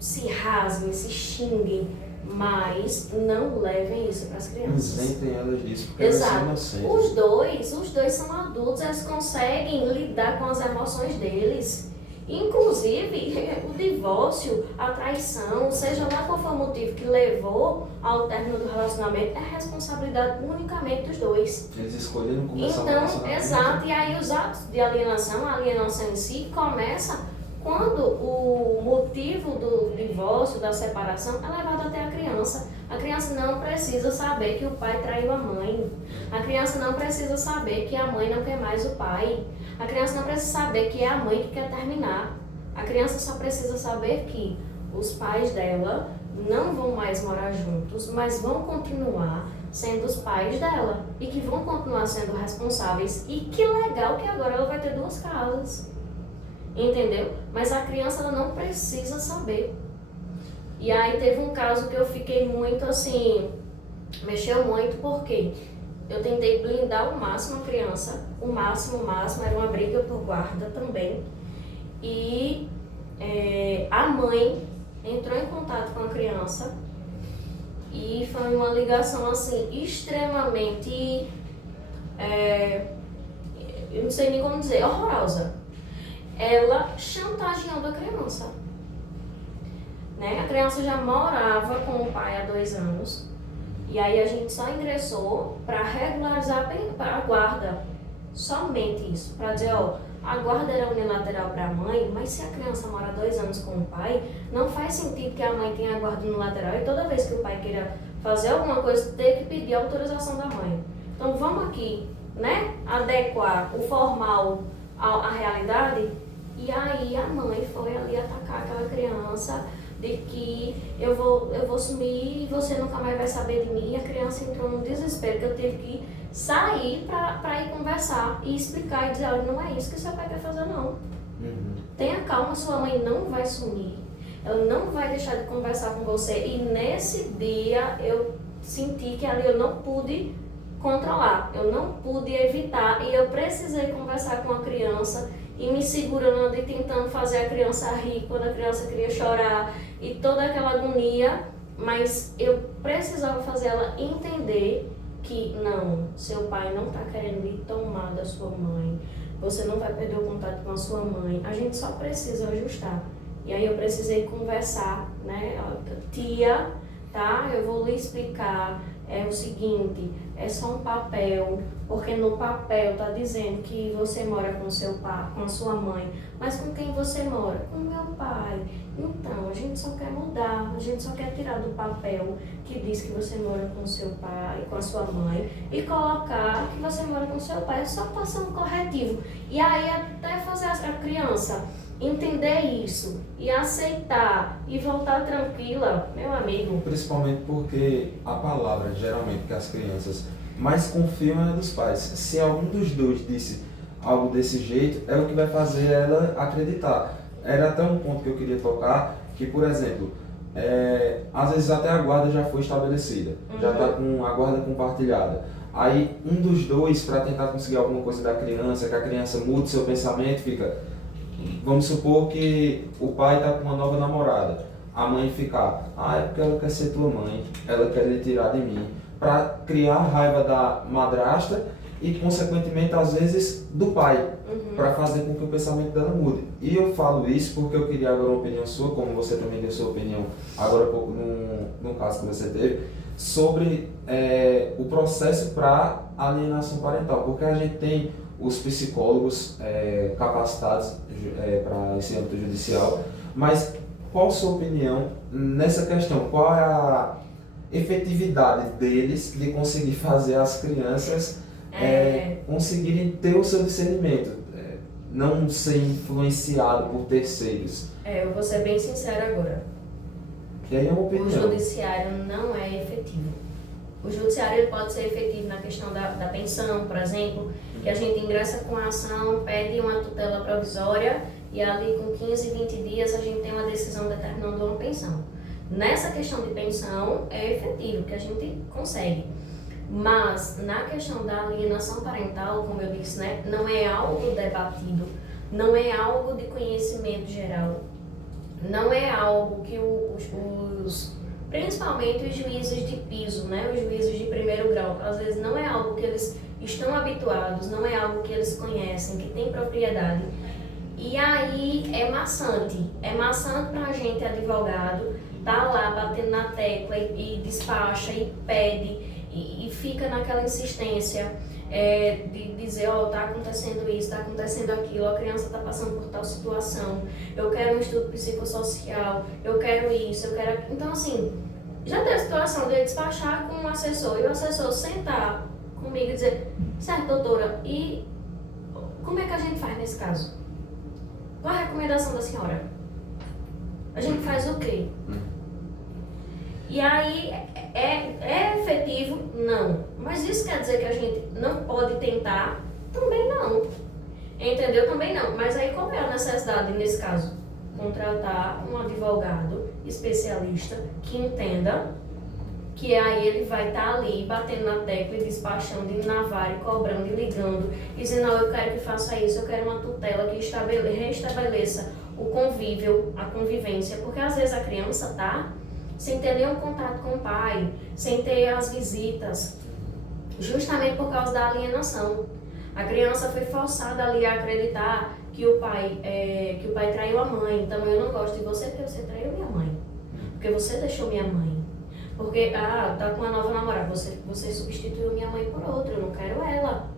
se rasguem, se xinguem, mas não levem isso para as crianças. Isentem elas disso, porque elas são inocentes. Os dois são adultos, eles conseguem lidar com as emoções deles. Inclusive, o divórcio, a traição, seja lá qual for o motivo que levou ao término do relacionamento, é responsabilidade unicamente dos dois. Eles escolheram começar o relacionamento. relacionamento. Exato, e aí os atos de alienação, a alienação em si, começa quando o motivo do divórcio, da separação, é levado até a criança. A criança não precisa saber que o pai traiu a mãe. A criança não precisa saber que a mãe não quer mais o pai. A criança não precisa saber que é a mãe que quer terminar. A criança só precisa saber que os pais dela não vão mais morar juntos, mas vão continuar sendo os pais dela e que vão continuar sendo responsáveis. E que legal que agora ela vai ter 2 casas. Entendeu? Mas a criança ela não precisa saber. E aí teve um caso que eu fiquei muito assim, mexeu muito, porque eu tentei blindar ao máximo a criança, o máximo, era uma briga por guarda também. E a mãe entrou em contato com a criança e foi uma ligação assim, extremamente, eu não sei nem como dizer, horrorosa. Ela chantageando a criança. Né? A criança já morava com o pai há 2 anos. E aí a gente só ingressou para regularizar a guarda. Somente isso. Para dizer, a guarda era unilateral para a mãe, mas se a criança mora 2 anos com o pai, não faz sentido que a mãe tenha a guarda unilateral e toda vez que o pai queira fazer alguma coisa, ter que pedir a autorização da mãe. Então vamos aqui, né? Adequar o formal à realidade. E aí a mãe foi ali atacar aquela criança de que eu vou sumir e você nunca mais vai saber de mim. A criança entrou num desespero que eu tive que sair para ir conversar e explicar e dizer, olha, não é isso que seu pai quer fazer não. Tenha calma, sua mãe não vai sumir. Ela não vai deixar de conversar com você. E nesse dia eu senti que ali eu não pude controlar, eu não pude evitar e eu precisei conversar com a criança e me segurando e tentando fazer a criança rir quando a criança queria chorar e toda aquela agonia, mas eu precisava fazer ela entender que não, seu pai não está querendo lhe tomar da sua mãe, você não vai perder o contato com a sua mãe, a gente só precisa ajustar. E aí eu precisei conversar, né, tia, tá, eu vou lhe explicar, é o seguinte, é só um papel, porque no papel tá dizendo que você mora com seu pai, com a sua mãe, mas com quem você mora? Com meu pai. Então, a gente só quer mudar, a gente só quer tirar do papel que diz que você mora com seu pai, com a sua mãe, e colocar que você mora com seu pai, é só passar um corretivo. E aí até fazer a criança entender isso e aceitar e voltar tranquila, meu amigo. Principalmente porque a palavra, geralmente, que as crianças mais confiam é a dos pais. Se algum dos dois disse algo desse jeito, é o que vai fazer ela acreditar. Era até um ponto que eu queria tocar, que, por exemplo, às vezes até a guarda já foi estabelecida, já está com a guarda compartilhada. Aí um dos dois, para tentar conseguir alguma coisa da criança, que a criança mude seu pensamento, fica... Vamos supor que o pai está com uma nova namorada, a mãe ficar, é porque ela quer ser tua mãe, ela quer lhe tirar de mim, para criar a raiva da madrasta e, consequentemente, às vezes, do pai, para fazer com que o pensamento dela mude. E eu falo isso porque eu queria agora uma opinião sua, como você também deu sua opinião agora há pouco no caso que você teve, sobre o processo para alienação parental, porque a gente tem os psicólogos capacitados para esse âmbito judicial, mas qual a sua opinião nessa questão? Qual é a efetividade deles de conseguir fazer as crianças conseguirem ter o seu discernimento, não ser influenciado por terceiros? Eu vou ser bem sincera agora. E aí é uma opinião. O judiciário não é efetivo. O judiciário ele pode ser efetivo na questão da pensão, por exemplo, que a gente ingressa com a ação, pede uma tutela provisória e ali com 15, 20 dias a gente tem uma decisão determinando uma pensão. Nessa questão de pensão é efetivo, que a gente consegue. Mas na questão da alienação parental, como eu disse, né, não é algo debatido, não é algo de conhecimento geral, não é algo que principalmente os juízes de piso, né, os juízes de primeiro grau, às vezes não é algo que eles estão habituados, não é algo que eles conhecem, que tem propriedade. E aí é maçante para a gente, advogado, tá lá batendo na tecla e despacha e pede e fica naquela insistência de dizer, tá acontecendo isso, tá acontecendo aquilo, a criança tá passando por tal situação, eu quero um estudo psicossocial, eu quero isso, eu quero... Então, assim, já teve a situação de eu despachar com um assessor e o assessor sentar comigo e dizer, certo, doutora, e como é que a gente faz nesse caso? Qual a recomendação da senhora? A gente faz o quê? E aí, é efetivo? Não. Mas isso quer dizer que a gente não pode tentar? Também não. Entendeu? Também não. Mas aí qual é a necessidade nesse caso? Contratar um advogado especialista que entenda que aí ele vai estar ali batendo na tecla e despachando, indo na vara, cobrando e ligando, dizendo, não, eu quero que faça isso, eu quero uma tutela que restabeleça o convívio, a convivência, porque às vezes a criança tá sem ter nenhum contato com o pai, sem ter as visitas, justamente por causa da alienação. A criança foi forçada ali a acreditar que o pai traiu a mãe, então eu não gosto de você porque você traiu minha mãe, porque você deixou minha mãe. Porque, tá com uma nova namorada, você substituiu minha mãe por outra, eu não quero ela.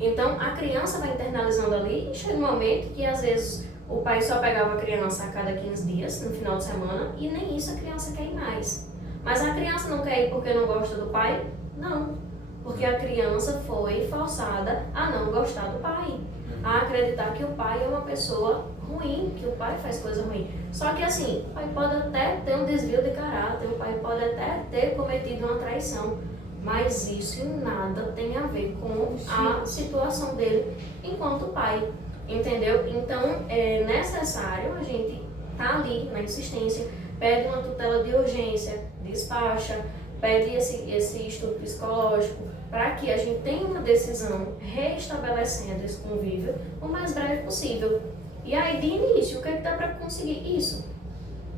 Então, a criança vai internalizando ali e chega um momento que, às vezes, o pai só pegava a criança a cada 15 dias, no final de semana, e nem isso a criança quer ir mais. Mas a criança não quer ir porque não gosta do pai? Não. Porque a criança foi forçada a não gostar do pai, a acreditar que o pai é uma pessoa ruim, que o pai faz coisa ruim. Só que assim, o pai pode até ter um desvio de caráter, o pai pode até ter cometido uma traição, mas isso em nada tem a ver com a situação dele enquanto pai, entendeu? Então é necessário a gente tá ali na insistência, pede uma tutela de urgência, despacha, pede esse estudo psicológico para que a gente tenha uma decisão restabelecendo esse convívio o mais breve possível. E aí, de início, o que é que dá para conseguir isso?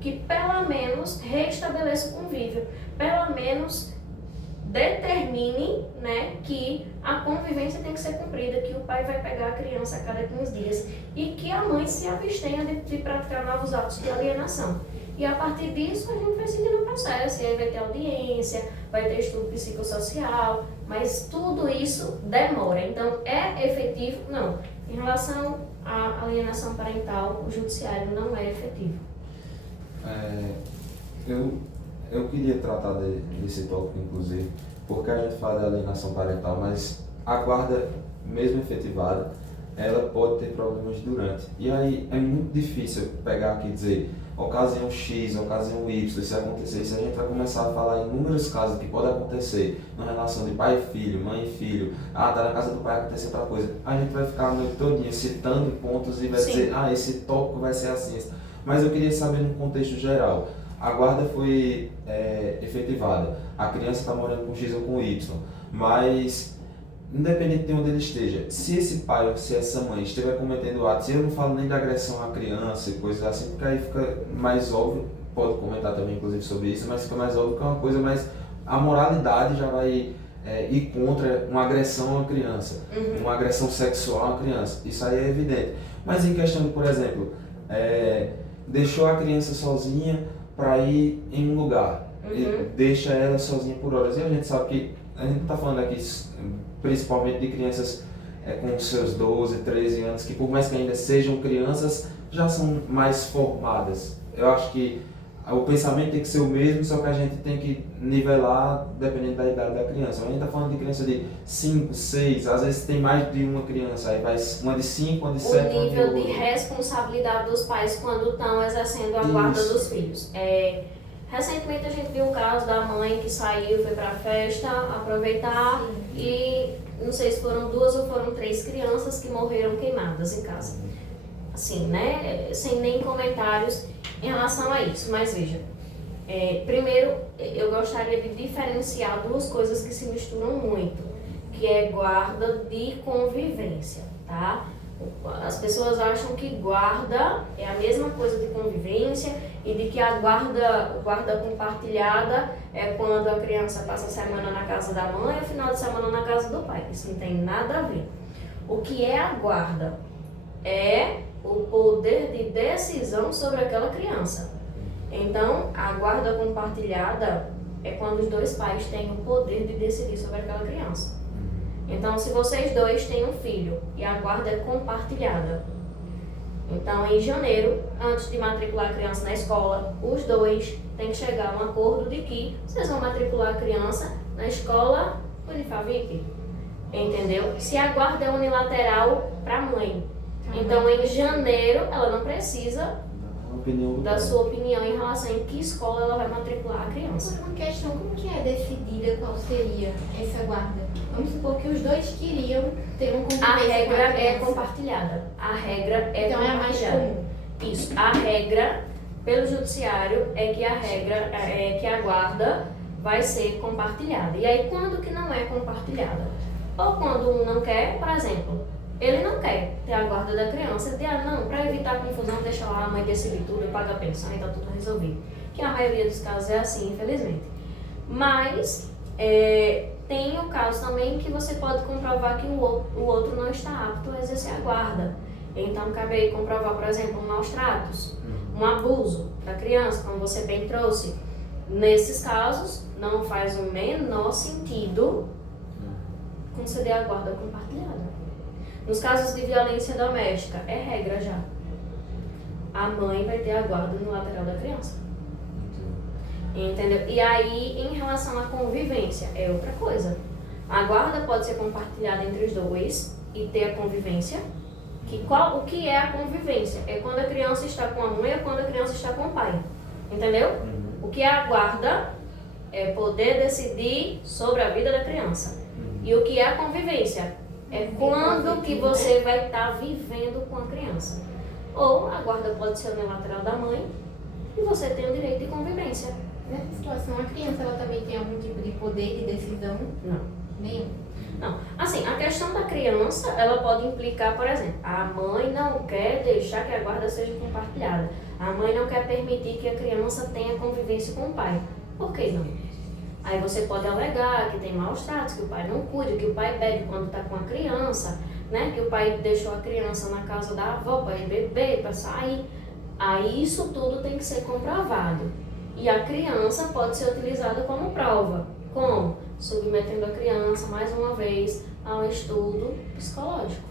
Que pelo menos restabeleça o convívio, pelo menos determine, né, que a convivência tem que ser cumprida, que o pai vai pegar a criança a cada 15 dias e que a mãe se abstenha de praticar novos atos de alienação. E a partir disso a gente vai seguindo o processo, e aí vai ter audiência, vai ter estudo psicossocial, mas tudo isso demora. Então, é efetivo? Não. Em relação à alienação parental, o judiciário não é efetivo. Eu queria tratar desse tópico, inclusive, porque a gente fala de alienação parental, mas a guarda, mesmo efetivada, ela pode ter problemas durante. E aí é muito difícil pegar aqui e dizer ocasião X, ocasião Y, se acontecer isso, a gente vai começar a falar em inúmeros casos que podem acontecer na relação de pai e filho, mãe e filho. Ah, tá na casa do pai, aconteceu outra coisa. A gente vai ficar a noite todinha citando pontos e vai dizer, esse tópico vai ser assim. Mas eu queria saber no contexto geral. A guarda foi efetivada, a criança está morando com X ou com Y, mas independente de onde ele esteja, se esse pai ou se essa mãe estiver cometendo atos, eu não falo nem de agressão à criança e coisas assim, porque aí fica mais óbvio, pode comentar também inclusive sobre isso, mas fica mais óbvio que é uma coisa mais, a moralidade já vai ir contra uma agressão a uma criança, uma agressão sexual a uma criança, isso aí é evidente. Mas em questão de, por exemplo, deixou a criança sozinha para ir em um lugar, e deixa ela sozinha por horas, e a gente sabe que, a gente não está falando aqui principalmente de crianças com seus 12, 13 anos, que por mais que ainda sejam crianças, já são mais formadas. Eu acho que o pensamento tem que ser o mesmo, só que a gente tem que nivelar dependendo da idade da criança. A gente está falando de criança de 5, 6, às vezes tem mais de uma criança, aí vai uma de 5, uma de 7, o nível de responsabilidade dos pais quando estão exercendo a guarda dos filhos. Recentemente a gente viu o caso da mãe que saiu, foi para a festa aproveitar e não sei se foram 2 ou foram 3 crianças que morreram queimadas em casa. Assim, né? Sem nem comentários em relação a isso. Mas veja, primeiro eu gostaria de diferenciar 2 coisas que se misturam muito, que é guarda de convivência, tá? As pessoas acham que guarda é a mesma coisa de convivência e de que a guarda compartilhada é quando a criança passa a semana na casa da mãe e o final de semana na casa do pai. Isso não tem nada a ver. O que é a guarda? É o poder de decisão sobre aquela criança. Então, a guarda compartilhada é quando os 2 pais têm o poder de decidir sobre aquela criança. Então, se vocês 2 têm um filho e a guarda é compartilhada, então em janeiro, antes de matricular a criança na escola, os 2 têm que chegar a um acordo de que vocês vão matricular a criança na escola Unifavic, entendeu? Se a guarda é unilateral para a mãe, então em janeiro ela não precisa da sua opinião em relação em que escola ela vai matricular a criança. Uma questão, como que é decidida qual seria essa guarda? Vamos supor que os 2 queriam ter uma convivência. A regra é compartilhada. A regra é então compartilhada. É a mais comum. Isso. A regra, pelo judiciário, é que a regra é que a guarda vai ser compartilhada. E aí, quando que não é compartilhada? Ou quando um não quer, por exemplo, ele não quer ter a guarda da criança, ele diz, não, para evitar confusão, deixa lá a mãe decidir tudo, paga a pensão e tá tudo resolvido. Que a maioria dos casos é assim, infelizmente. Mas tem o caso também que você pode comprovar que o outro não está apto a exercer a guarda. Então, cabe aí comprovar, por exemplo, um maus tratos, um abuso da criança, como você bem trouxe. Nesses casos, não faz o menor sentido conceder a guarda compartilhada. Nos casos de violência doméstica, é regra já. A mãe vai ter a guarda no lateral da criança. Entendeu? E aí, em relação à convivência, é outra coisa. A guarda pode ser compartilhada entre os 2 e ter a convivência. O que é a convivência? É quando a criança está com a mãe ou quando a criança está com o pai. Entendeu? O que é a guarda é poder decidir sobre a vida da criança. E o que é a convivência? É quando que você vai estar vivendo com a criança. Ou a guarda pode ser unilateral da mãe e você tem o direito de convivência. Nessa situação, a criança ela também tem algum tipo de poder de decisão? Não. Nenhum. Não. Assim, a questão da criança, ela pode implicar, por exemplo, a mãe não quer deixar que a guarda seja compartilhada. A mãe não quer permitir que a criança tenha convivência com o pai. Por que não? Aí você pode alegar que tem maus tratos, que o pai não cuida, que o pai bebe quando está com a criança, né? Que o pai deixou a criança na casa da avó para ir beber, para sair. Aí isso tudo tem que ser comprovado. E a criança pode ser utilizada como prova. Como? Submetendo a criança, mais uma vez, a um estudo psicológico.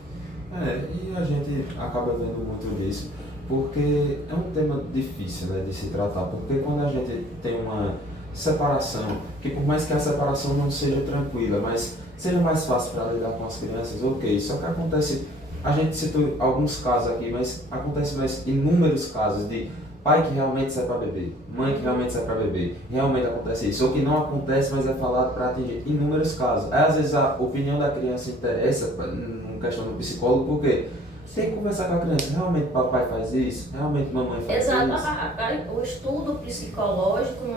E a gente acaba vendo muito disso, porque é um tema difícil, né, de se tratar, porque quando a gente tem uma separação, que por mais que a separação não seja tranquila, mas seja mais fácil para lidar com as crianças, ok, só que acontece, a gente citou alguns casos aqui, mas acontece mais inúmeros casos de pai que realmente sai para beber, mãe que realmente sai para beber, realmente acontece isso, ou que não acontece, mas é falado para atingir inúmeros casos. Aí, às vezes a opinião da criança interessa na questão do psicólogo, porque tem que conversar com a criança, realmente papai faz isso, realmente mamãe faz Exato. isso. O estudo psicológico não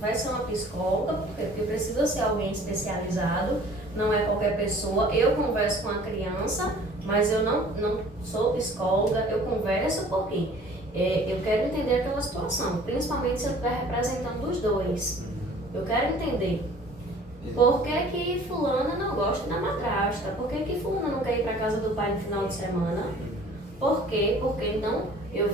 vai ser uma psicóloga, porque precisa ser alguém especializado, não é qualquer pessoa. Eu converso com a criança, mas eu não sou psicóloga, eu converso porque eu quero entender aquela situação, principalmente se eu estiver representando os dois. Eu quero entender por que fulana não gosta da madrasta, por que fulana não quer ir para casa do pai no final de semana. Por quê? Porque então eu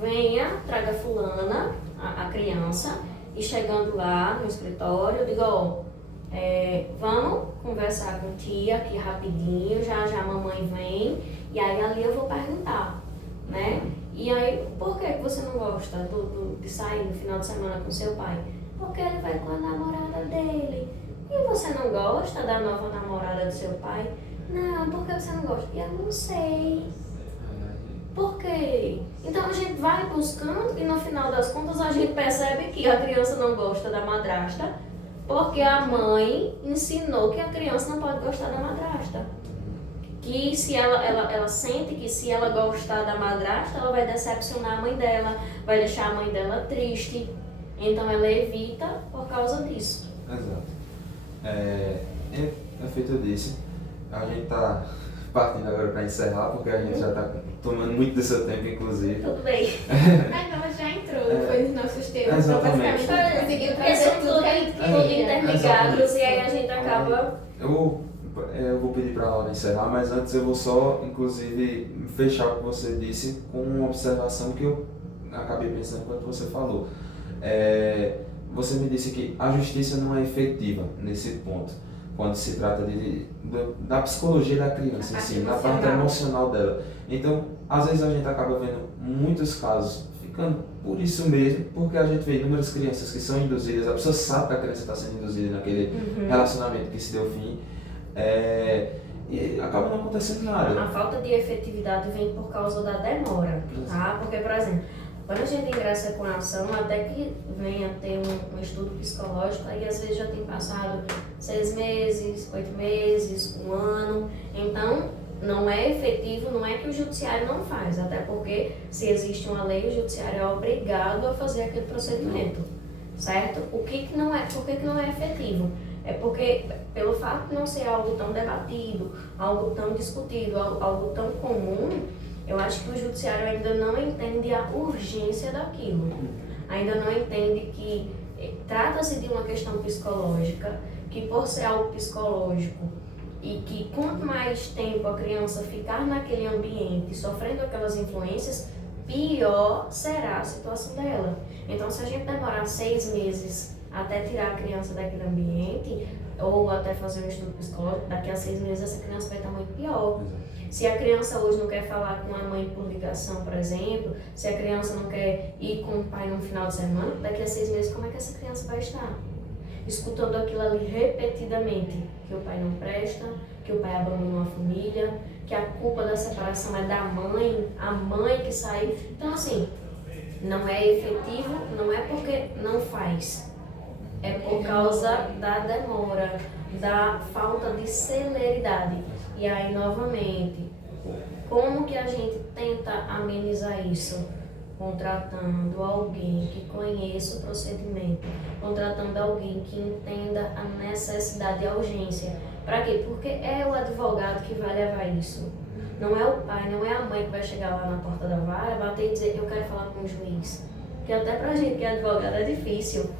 venha, traga fulana, a criança, e chegando lá no escritório, eu digo, vamos conversar com tia aqui rapidinho, já a mamãe vem, e aí ali eu vou perguntar, né? E aí, por que você não gosta de sair no final de semana com seu pai? Porque ele vai com a namorada dele. E você não gosta da nova namorada do seu pai? Não, por que você não gosta? Eu não sei. Por quê? Então a gente vai buscando e no final das contas a gente percebe que a criança não gosta da madrasta porque a mãe ensinou que a criança não pode gostar da madrasta. Que se ela sente que se ela gostar da madrasta, ela vai decepcionar a mãe dela, vai deixar a mãe dela triste. Então ela evita por causa disso. Exato. É feito disso. A gente está partindo agora para encerrar, porque a gente já está tomando muito do seu tempo, inclusive. Tudo bem. Mas ela já entrou, foi nos nossos temas, então Exatamente. basicamente conseguiu Porque trazer são tudo tudo que a gente queria. interligados e aí a gente acaba... Eu vou pedir para a Laura encerrar, mas antes eu vou só, inclusive, fechar o que você disse com uma observação que eu acabei pensando enquanto você falou. Você me disse que a justiça não é efetiva nesse ponto, quando se trata da psicologia da criança, assim, da parte emocional dela. Então, às vezes a gente acaba vendo muitos casos ficando por isso mesmo, porque a gente vê inúmeras crianças que são induzidas, a pessoa sabe que a criança está sendo induzida naquele relacionamento que se deu fim, e acaba não acontecendo nada. A falta de efetividade vem por causa da demora, tá? Porque, por exemplo, quando a gente ingressa com a ação, até que venha ter um estudo psicológico, aí às vezes já tem passado 6 meses, 8 meses, 1 ano. Então, não é efetivo, não é que o judiciário não faz, até porque se existe uma lei, o judiciário é obrigado a fazer aquele procedimento, certo? Por que não é efetivo? É porque, pelo fato de não ser algo tão debatido, algo tão discutido, algo tão comum, eu acho que o judiciário ainda não entende a urgência daquilo. Ainda não entende que trata-se de uma questão psicológica, que por ser algo psicológico e que quanto mais tempo a criança ficar naquele ambiente, sofrendo aquelas influências, pior será a situação dela. Então, se a gente demorar 6 meses até tirar a criança daquele ambiente, ou até fazer um estudo psicológico, daqui a 6 meses essa criança vai estar muito pior. Se a criança hoje não quer falar com a mãe por ligação, por exemplo, se a criança não quer ir com o pai no final de semana, daqui a 6 meses como é que essa criança vai estar? Escutando aquilo ali repetidamente, que o pai não presta, que o pai abandonou a família, que a culpa da separação é da mãe, a mãe que saiu. Então assim, não é efetivo, não é porque não faz. É por causa da demora, da falta de celeridade. E aí, novamente, como que a gente tenta amenizar isso? contratando alguém que conheça o procedimento, contratando alguém que entenda a necessidade e a urgência. Para quê? Porque é o advogado que vai levar isso. Não é o pai, não é a mãe que vai chegar lá na porta da vara, bater e dizer, eu quero falar com o juiz. Porque até pra gente que é advogado é difícil.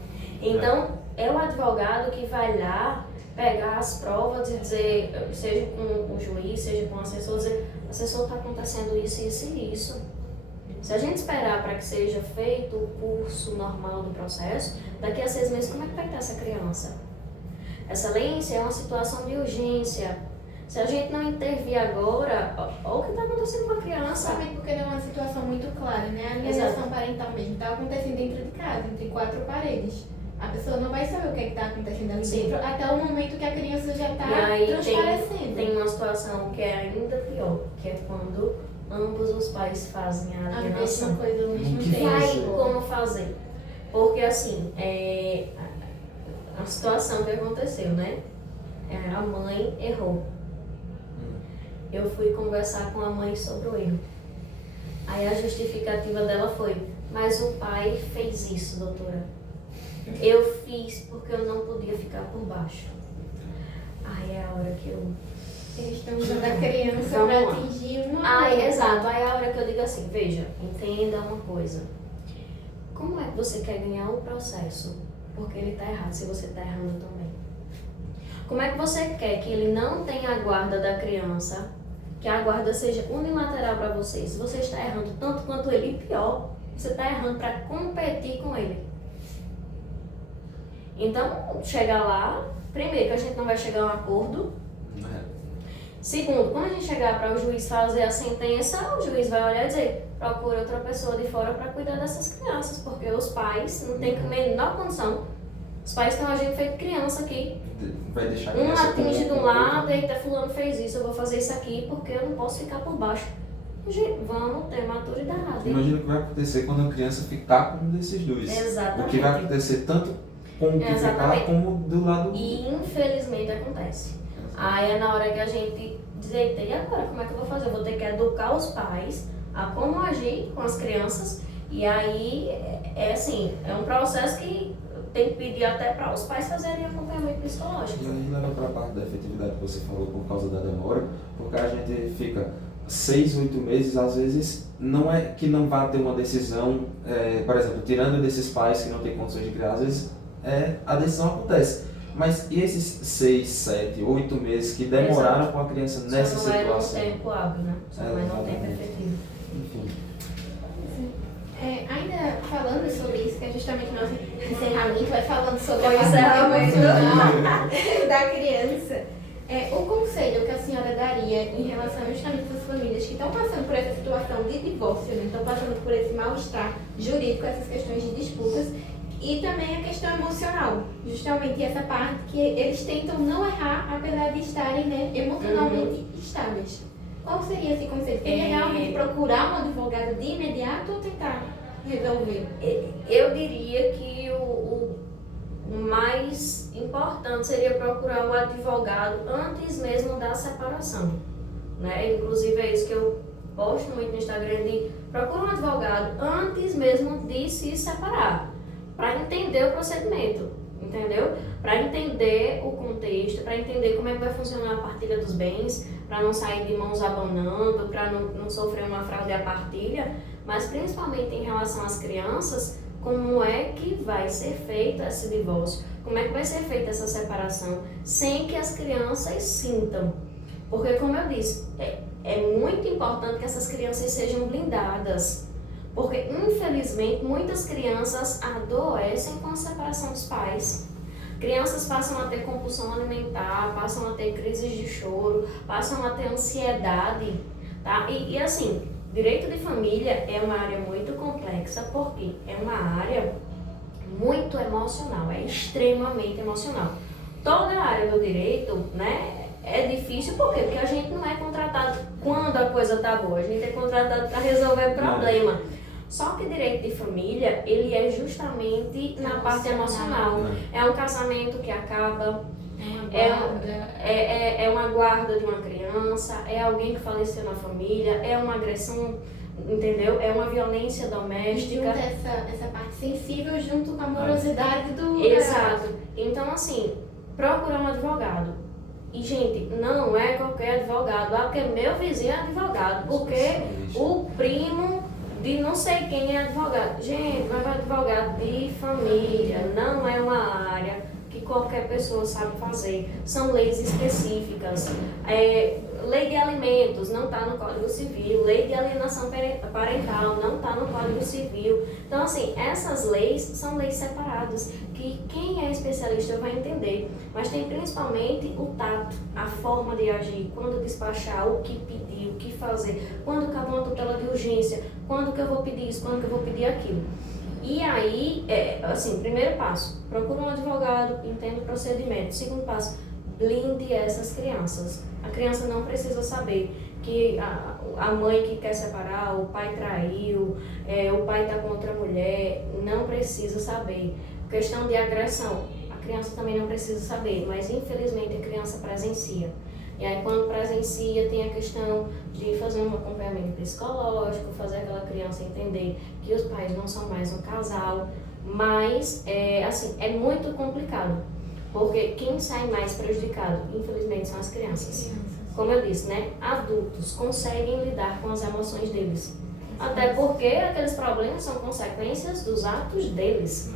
Então, é o advogado que vai lá pegar as provas e dizer, seja com o juiz, seja com o assessor, dizer, assessor, está acontecendo isso, isso e isso. Se a gente esperar para que seja feito o curso normal do processo, daqui a 6 meses, como é que vai estar essa criança? Excelência é uma situação de urgência. Se a gente não intervir agora, olha o que está acontecendo com a criança. Principalmente porque não é uma situação muito clara, né? A alienação parental mesmo está acontecendo dentro de casa, entre 4 paredes. A pessoa não vai saber o que está acontecendo ali dentro até o momento que a criança já está transparecendo. Tem uma situação que é ainda pior, que é quando ambos os pais fazem a alienação. A mesma coisa, ao mesmo Que tempo. Aí, como fazer? Porque assim, a situação que aconteceu, né? A mãe errou. Eu fui conversar com a mãe sobre o erro. Aí a justificativa dela foi, mas o pai fez isso, doutora. Eu fiz porque eu não podia ficar por baixo. Aí é a hora que eu... Eles estão usando a criança Vamos para lá. atingir uma Aí, coisa. exato. Aí é a hora que eu digo assim, veja, entenda uma coisa. Como é que você quer ganhar o processo? Porque ele está errado, se você está errando também. Como é que você quer que ele não tenha a guarda da criança, que a guarda seja unilateral para você? Se você está errando tanto quanto ele, e pior, você está errando para competir com ele. Então, chegar lá, primeiro que a gente não vai chegar a um acordo. Segundo, quando a gente chegar para o juiz fazer a sentença, o juiz vai olhar e dizer, procure outra pessoa de fora para cuidar dessas crianças, porque os pais não têm a menor condição. Os pais estão agindo feito criança aqui. Vai deixar a Um criança atinge de um com lado, outra. eita, fulano fez isso, eu vou fazer isso aqui porque eu não posso ficar por baixo. Gente, vamos ter maturidade. Imagina o que vai acontecer quando a criança ficar com um desses dois. Exatamente. O que vai acontecer tanto com o que ficar Exatamente. como do lado... E infelizmente acontece. Aí é na hora que a gente diz, eita, e agora como é que eu vou fazer? Eu vou ter que educar os pais a como agir com as crianças. E aí é assim, é um processo que tem que pedir até para os pais fazerem acompanhamento psicológico. E aí leva para a parte da efetividade que você falou por causa da demora, porque a gente fica 6, 8 meses, às vezes não é que não vai ter uma decisão, por exemplo, tirando desses pais que não têm condições de criar, às vezes a decisão acontece. Mas e esses 6, 7, 8 meses que demoraram com a criança nessa Só não situação? é um tempo hábil, né? Só não é um tempo exatamente. efetivo. Enfim. Ainda falando sobre isso, que é justamente nosso encerramento, vai falando sobre O a parte encerramento. emocional da criança. O conselho que a senhora daria em relação justamente às famílias que estão passando por essa situação de divórcio, né? Estão passando por esse mal-estar jurídico, essas questões de disputas, e também a questão emocional, justamente essa parte que eles tentam não errar, apesar de estarem, né, emocionalmente estáveis. Qual seria esse conselho? Seria realmente procurar um advogado de imediato ou tentar resolver? Eu diria que o mais importante seria procurar o advogado antes mesmo da separação, né? Inclusive é isso que eu posto muito no Instagram, de procurar um advogado antes mesmo de se separar, para entender o procedimento, entendeu? Para entender o contexto, para entender como é que vai funcionar a partilha dos bens, para não sair de mãos abanando, para não sofrer uma fraude à partilha, mas principalmente em relação às crianças, como é que vai ser feito esse divórcio, como é que vai ser feita essa separação, sem que as crianças sintam. Porque, como eu disse, é muito importante que essas crianças sejam blindadas, porque, infelizmente, muitas crianças adoecem com a separação dos pais. Crianças passam a ter compulsão alimentar, passam a ter crises de choro, passam a ter ansiedade, tá? E assim, direito de família é uma área muito complexa, porque é uma área muito emocional, é extremamente emocional. Toda a área do direito, né, é difícil, por quê? Porque a gente não é contratado quando a coisa tá boa, a gente é contratado para resolver problema. Só que direito de família, ele é justamente na parte emocional. É um casamento que acaba, É uma guarda de uma criança, é alguém que faleceu na família, é uma agressão, entendeu? É uma violência doméstica. Junta essa parte sensível junto com a morosidade do... Exato. Então, assim, procurar um advogado. E, gente, não é qualquer advogado. Porque meu vizinho é advogado. Porque o primo de não sei quem é advogado. Gente, mas é advogado de família. Não é uma área que qualquer pessoa sabe fazer. São leis específicas. Lei de alimentos não está no Código Civil. Lei de alienação parental não está no Código Civil. Então, assim, essas leis são leis separadas, que quem é especialista vai entender. Mas tem principalmente o tato, a forma de agir, quando despachar, o que pedir, o que fazer, quando cabe uma tutela de urgência, quando que eu vou pedir isso, quando que eu vou pedir aquilo. E aí, assim, primeiro passo, procura um advogado, entenda o procedimento. Segundo passo, blinde essas crianças. A criança não precisa saber que a mãe que quer separar, o pai traiu, o pai está com outra mulher, não precisa saber. Questão de agressão, a criança também não precisa saber, mas infelizmente a criança presencia. E aí quando presencia tem a questão de fazer um acompanhamento psicológico, fazer aquela criança entender que os pais não são mais um casal, mas assim, é muito complicado. Porque quem sai mais prejudicado, infelizmente, são as crianças. Como eu disse, né? Adultos conseguem lidar com as emoções deles. Até porque aqueles problemas são consequências dos atos deles.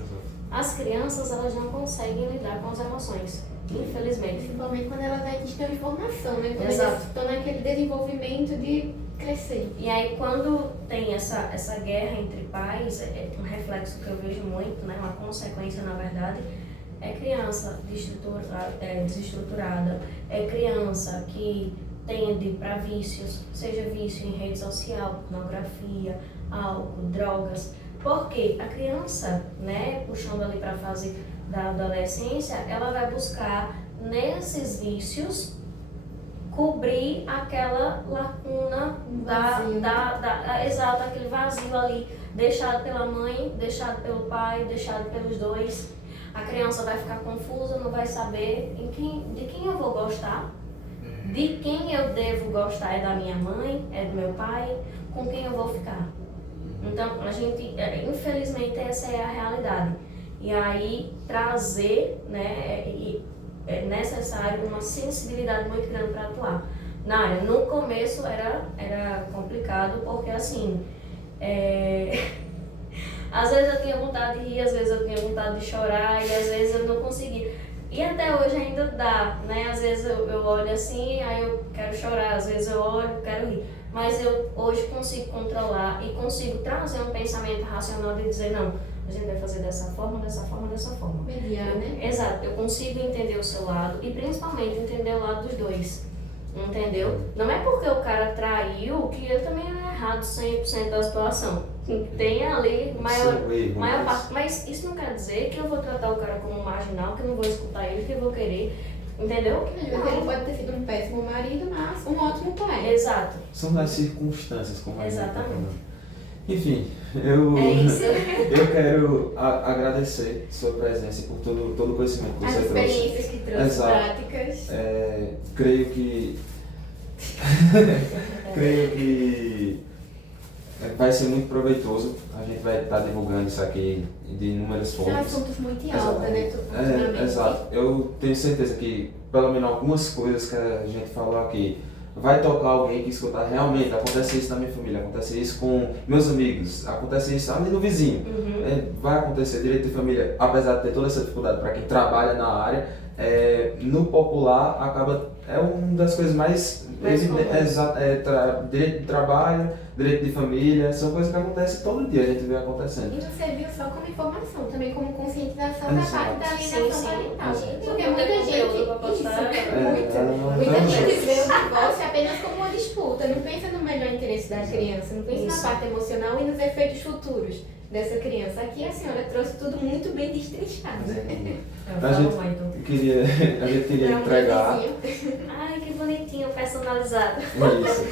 As crianças, elas não conseguem lidar com as emoções, infelizmente. Principalmente quando elas estão em formação, né? Quando Exato. eles estão naquele desenvolvimento de crescer. E aí, quando tem essa guerra entre pais, um reflexo que eu vejo muito, né? Uma consequência, na verdade, é criança desestruturada, é criança que tende para vícios, seja vício em rede social, pornografia, álcool, drogas. Porque a criança, né, puxando ali para a fase da adolescência, ela vai buscar nesses vícios cobrir aquela lacuna exato, aquele vazio ali, deixado pela mãe, deixado pelo pai, deixado pelos dois. A criança vai ficar confusa, não vai saber de quem eu vou gostar, de quem eu devo gostar, é da minha mãe, é do meu pai, com quem eu vou ficar. Então, a gente, infelizmente, essa é a realidade. E aí, trazer, né, é necessário uma sensibilidade muito grande para atuar na área. No começo era complicado, porque assim, às vezes eu tinha vontade de rir, às vezes eu tinha vontade de chorar e às vezes eu não conseguia. E até hoje ainda dá, né? Às vezes eu olho assim, aí eu quero chorar, às vezes eu olho, quero rir. Mas eu hoje consigo controlar e consigo trazer um pensamento racional de dizer, não, a gente vai fazer dessa forma, dessa forma, dessa forma. Mediar, né? Exato, eu consigo entender o seu lado e principalmente entender o lado dos dois, entendeu? Não é porque o cara traiu que ele também é errado 100% da situação. Tem ali maior parte, mas isso não quer dizer que eu vou tratar o cara como um marginal, que eu não vou escutar ele, que eu vou querer, entendeu? Ele pode ter sido um péssimo marido, mas um ótimo pai. Exato. São das circunstâncias, como a gente tá Exatamente. falando. Enfim, eu quero agradecer sua presença e por todo o conhecimento que As você trouxe. experiências que trouxe, Exato. práticas. Creio que vai ser muito proveitoso. A gente vai estar divulgando isso aqui de inúmeras São fontes. assuntos muito em alta, né? Ultimamente. Exato. Eu tenho certeza que, pelo menos algumas coisas que a gente falou aqui, vai tocar alguém que escutar realmente. Acontece isso na minha família, acontece isso com meus amigos, acontece isso ali no vizinho. Vai acontecer. Direito de família, apesar de ter toda essa dificuldade para quem trabalha na área, no popular acaba, uma das coisas mais evidentes. Direito de trabalho, direito de família, são coisas que acontecem todo dia, a gente vê acontecendo. E não serviu só como informação, também como conscientização da parte da alienação Sim, parental. sim. Porque muita gente vê o divórcio apenas como uma disputa, não pensa no melhor interesse da criança, não pensa na parte emocional e nos efeitos futuros dessa criança. Aqui a senhora trouxe tudo muito bem destrinchado. A gente queria entregar. Ai, que bonitinho, personalizado. Isso.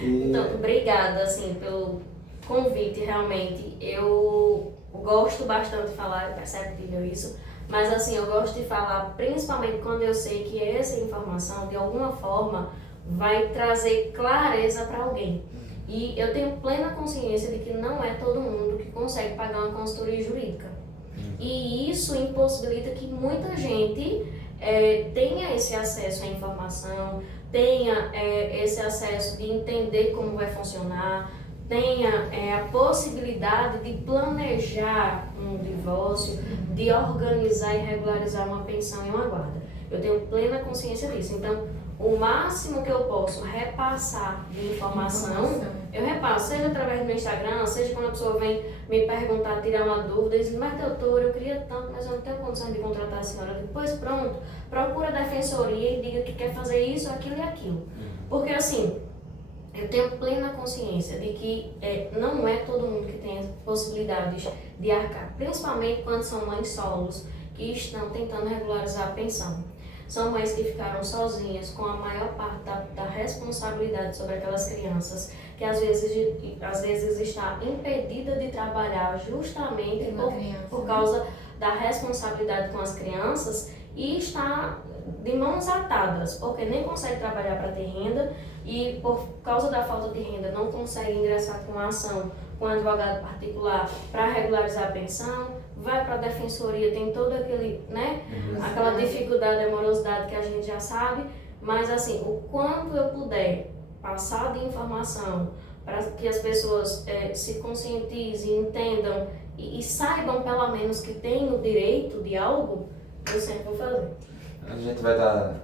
Então, obrigada, assim, pelo convite, realmente. Eu gosto bastante de falar, é perceptível isso, Mas assim, eu gosto de falar, principalmente quando eu sei que essa informação, de alguma forma, vai trazer clareza para alguém. E eu tenho plena consciência de que não é todo mundo que consegue pagar uma consultoria jurídica. E isso impossibilita que muita gente tenha esse acesso à informação, tenha esse acesso de entender como vai funcionar, tenha a possibilidade de planejar um divórcio, de organizar e regularizar uma pensão e uma guarda. Eu tenho plena consciência disso. Então, o máximo que eu posso repassar de informação, eu repasso, seja através do meu Instagram, seja quando a pessoa vem me perguntar, tirar uma dúvida, e diz, mas doutor, eu queria tanto, mas eu não tenho condição de contratar a senhora. Depois, pronto, procura a defensoria e diga que quer fazer isso, aquilo e aquilo. Porque assim, eu tenho plena consciência de que não é todo mundo que tem as possibilidades de arcar, principalmente quando são mães solos que estão tentando regularizar a pensão. São mães que ficaram sozinhas com a maior parte da responsabilidade sobre aquelas crianças, que às vezes está impedida de trabalhar justamente por causa da responsabilidade com as crianças e está de mãos atadas, porque nem consegue trabalhar para ter renda e por causa da falta de renda não consegue ingressar com a ação com um advogado particular para regularizar a pensão, vai para a defensoria, tem todo aquele, aquela dificuldade, a morosidade que a gente já sabe, mas assim, o quanto eu puder passar de informação para que as pessoas se conscientizem, entendam e saibam pelo menos que têm o direito de algo, eu sempre vou fazer. A gente vai estar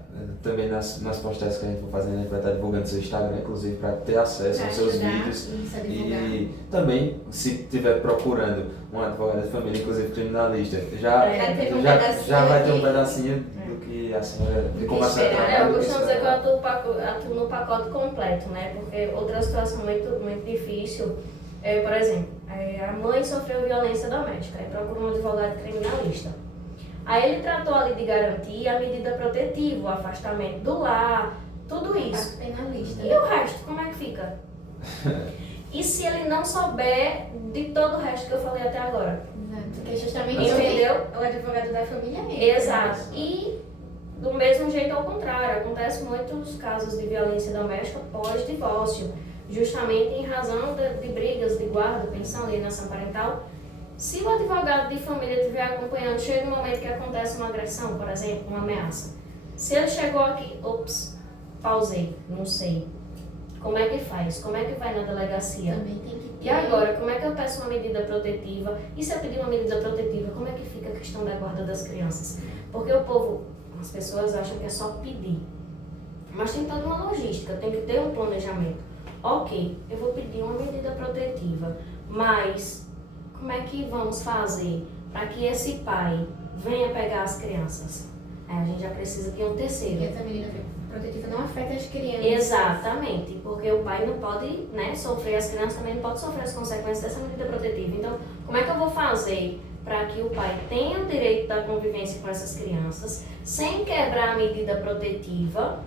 também nas postagens que a gente for fazendo, a gente vai estar divulgando seu Instagram, inclusive, para ter acesso aos seus vídeos. E também, se estiver procurando um advogado de família, inclusive criminalista, já vai ter um pedacinho do que a senhora, de como a senhora trabalha. Eu costumo dizer que eu atuo no pacote completo, né? Porque outra situação muito difícil, por exemplo, a mãe sofreu violência doméstica, aí procura um advogado criminalista. Aí ele tratou ali de garantir a medida protetiva, o afastamento do lar, tudo isso. Penalista. E o resto, como é que fica? E se ele não souber de todo o resto que eu falei até agora? Exato, porque justamente entendeu? O advogado da família é ele. Exato. E do mesmo jeito ao contrário, acontece muitos casos de violência doméstica pós-divórcio, justamente em razão de brigas de guarda, pensão, alienação parental. Se o advogado de família estiver acompanhando, chega um momento que acontece uma agressão, por exemplo, uma ameaça. Se ele chegou aqui, pausei, não sei. Como é que faz? Como é que vai na delegacia? Também tem que ter. E agora, como é que eu peço uma medida protetiva? E se eu pedir uma medida protetiva, como é que fica a questão da guarda das crianças? Porque o povo, as pessoas acham que é só pedir. Mas tem toda uma logística, tem que ter um planejamento. Ok, eu vou pedir uma medida protetiva, mas como é que vamos fazer para que esse pai venha pegar as crianças? Aí a gente já precisa de um terceiro. Porque essa medida protetiva não afeta as crianças. Exatamente, porque o pai não pode sofrer, as crianças também não podem sofrer as consequências dessa medida protetiva. Então, como é que eu vou fazer para que o pai tenha o direito da convivência com essas crianças, sem quebrar a medida protetiva,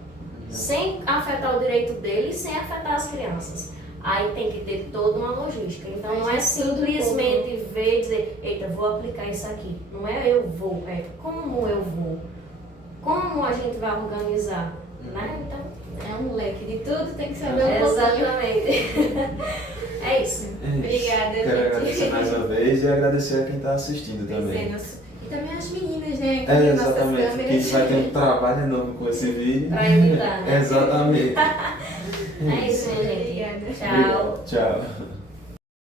sem afetar o direito dele e sem afetar as crianças? Aí tem que ter toda uma logística. Então não é simplesmente ver e dizer, eita, vou aplicar isso aqui. Não é eu vou, é como eu vou. Como a gente vai organizar, né? Então, é um leque de tudo, tem que saber um pouquinho. Exatamente. É isso. Obrigada, gente. Quero agradecer mais uma vez e agradecer a quem está assistindo também. E também as meninas, né? Exatamente, que a gente vai ter um trabalho enorme com esse vídeo. Para imitar, né? Exatamente. É isso, minha gente. Obrigada. Tchau. Tchau.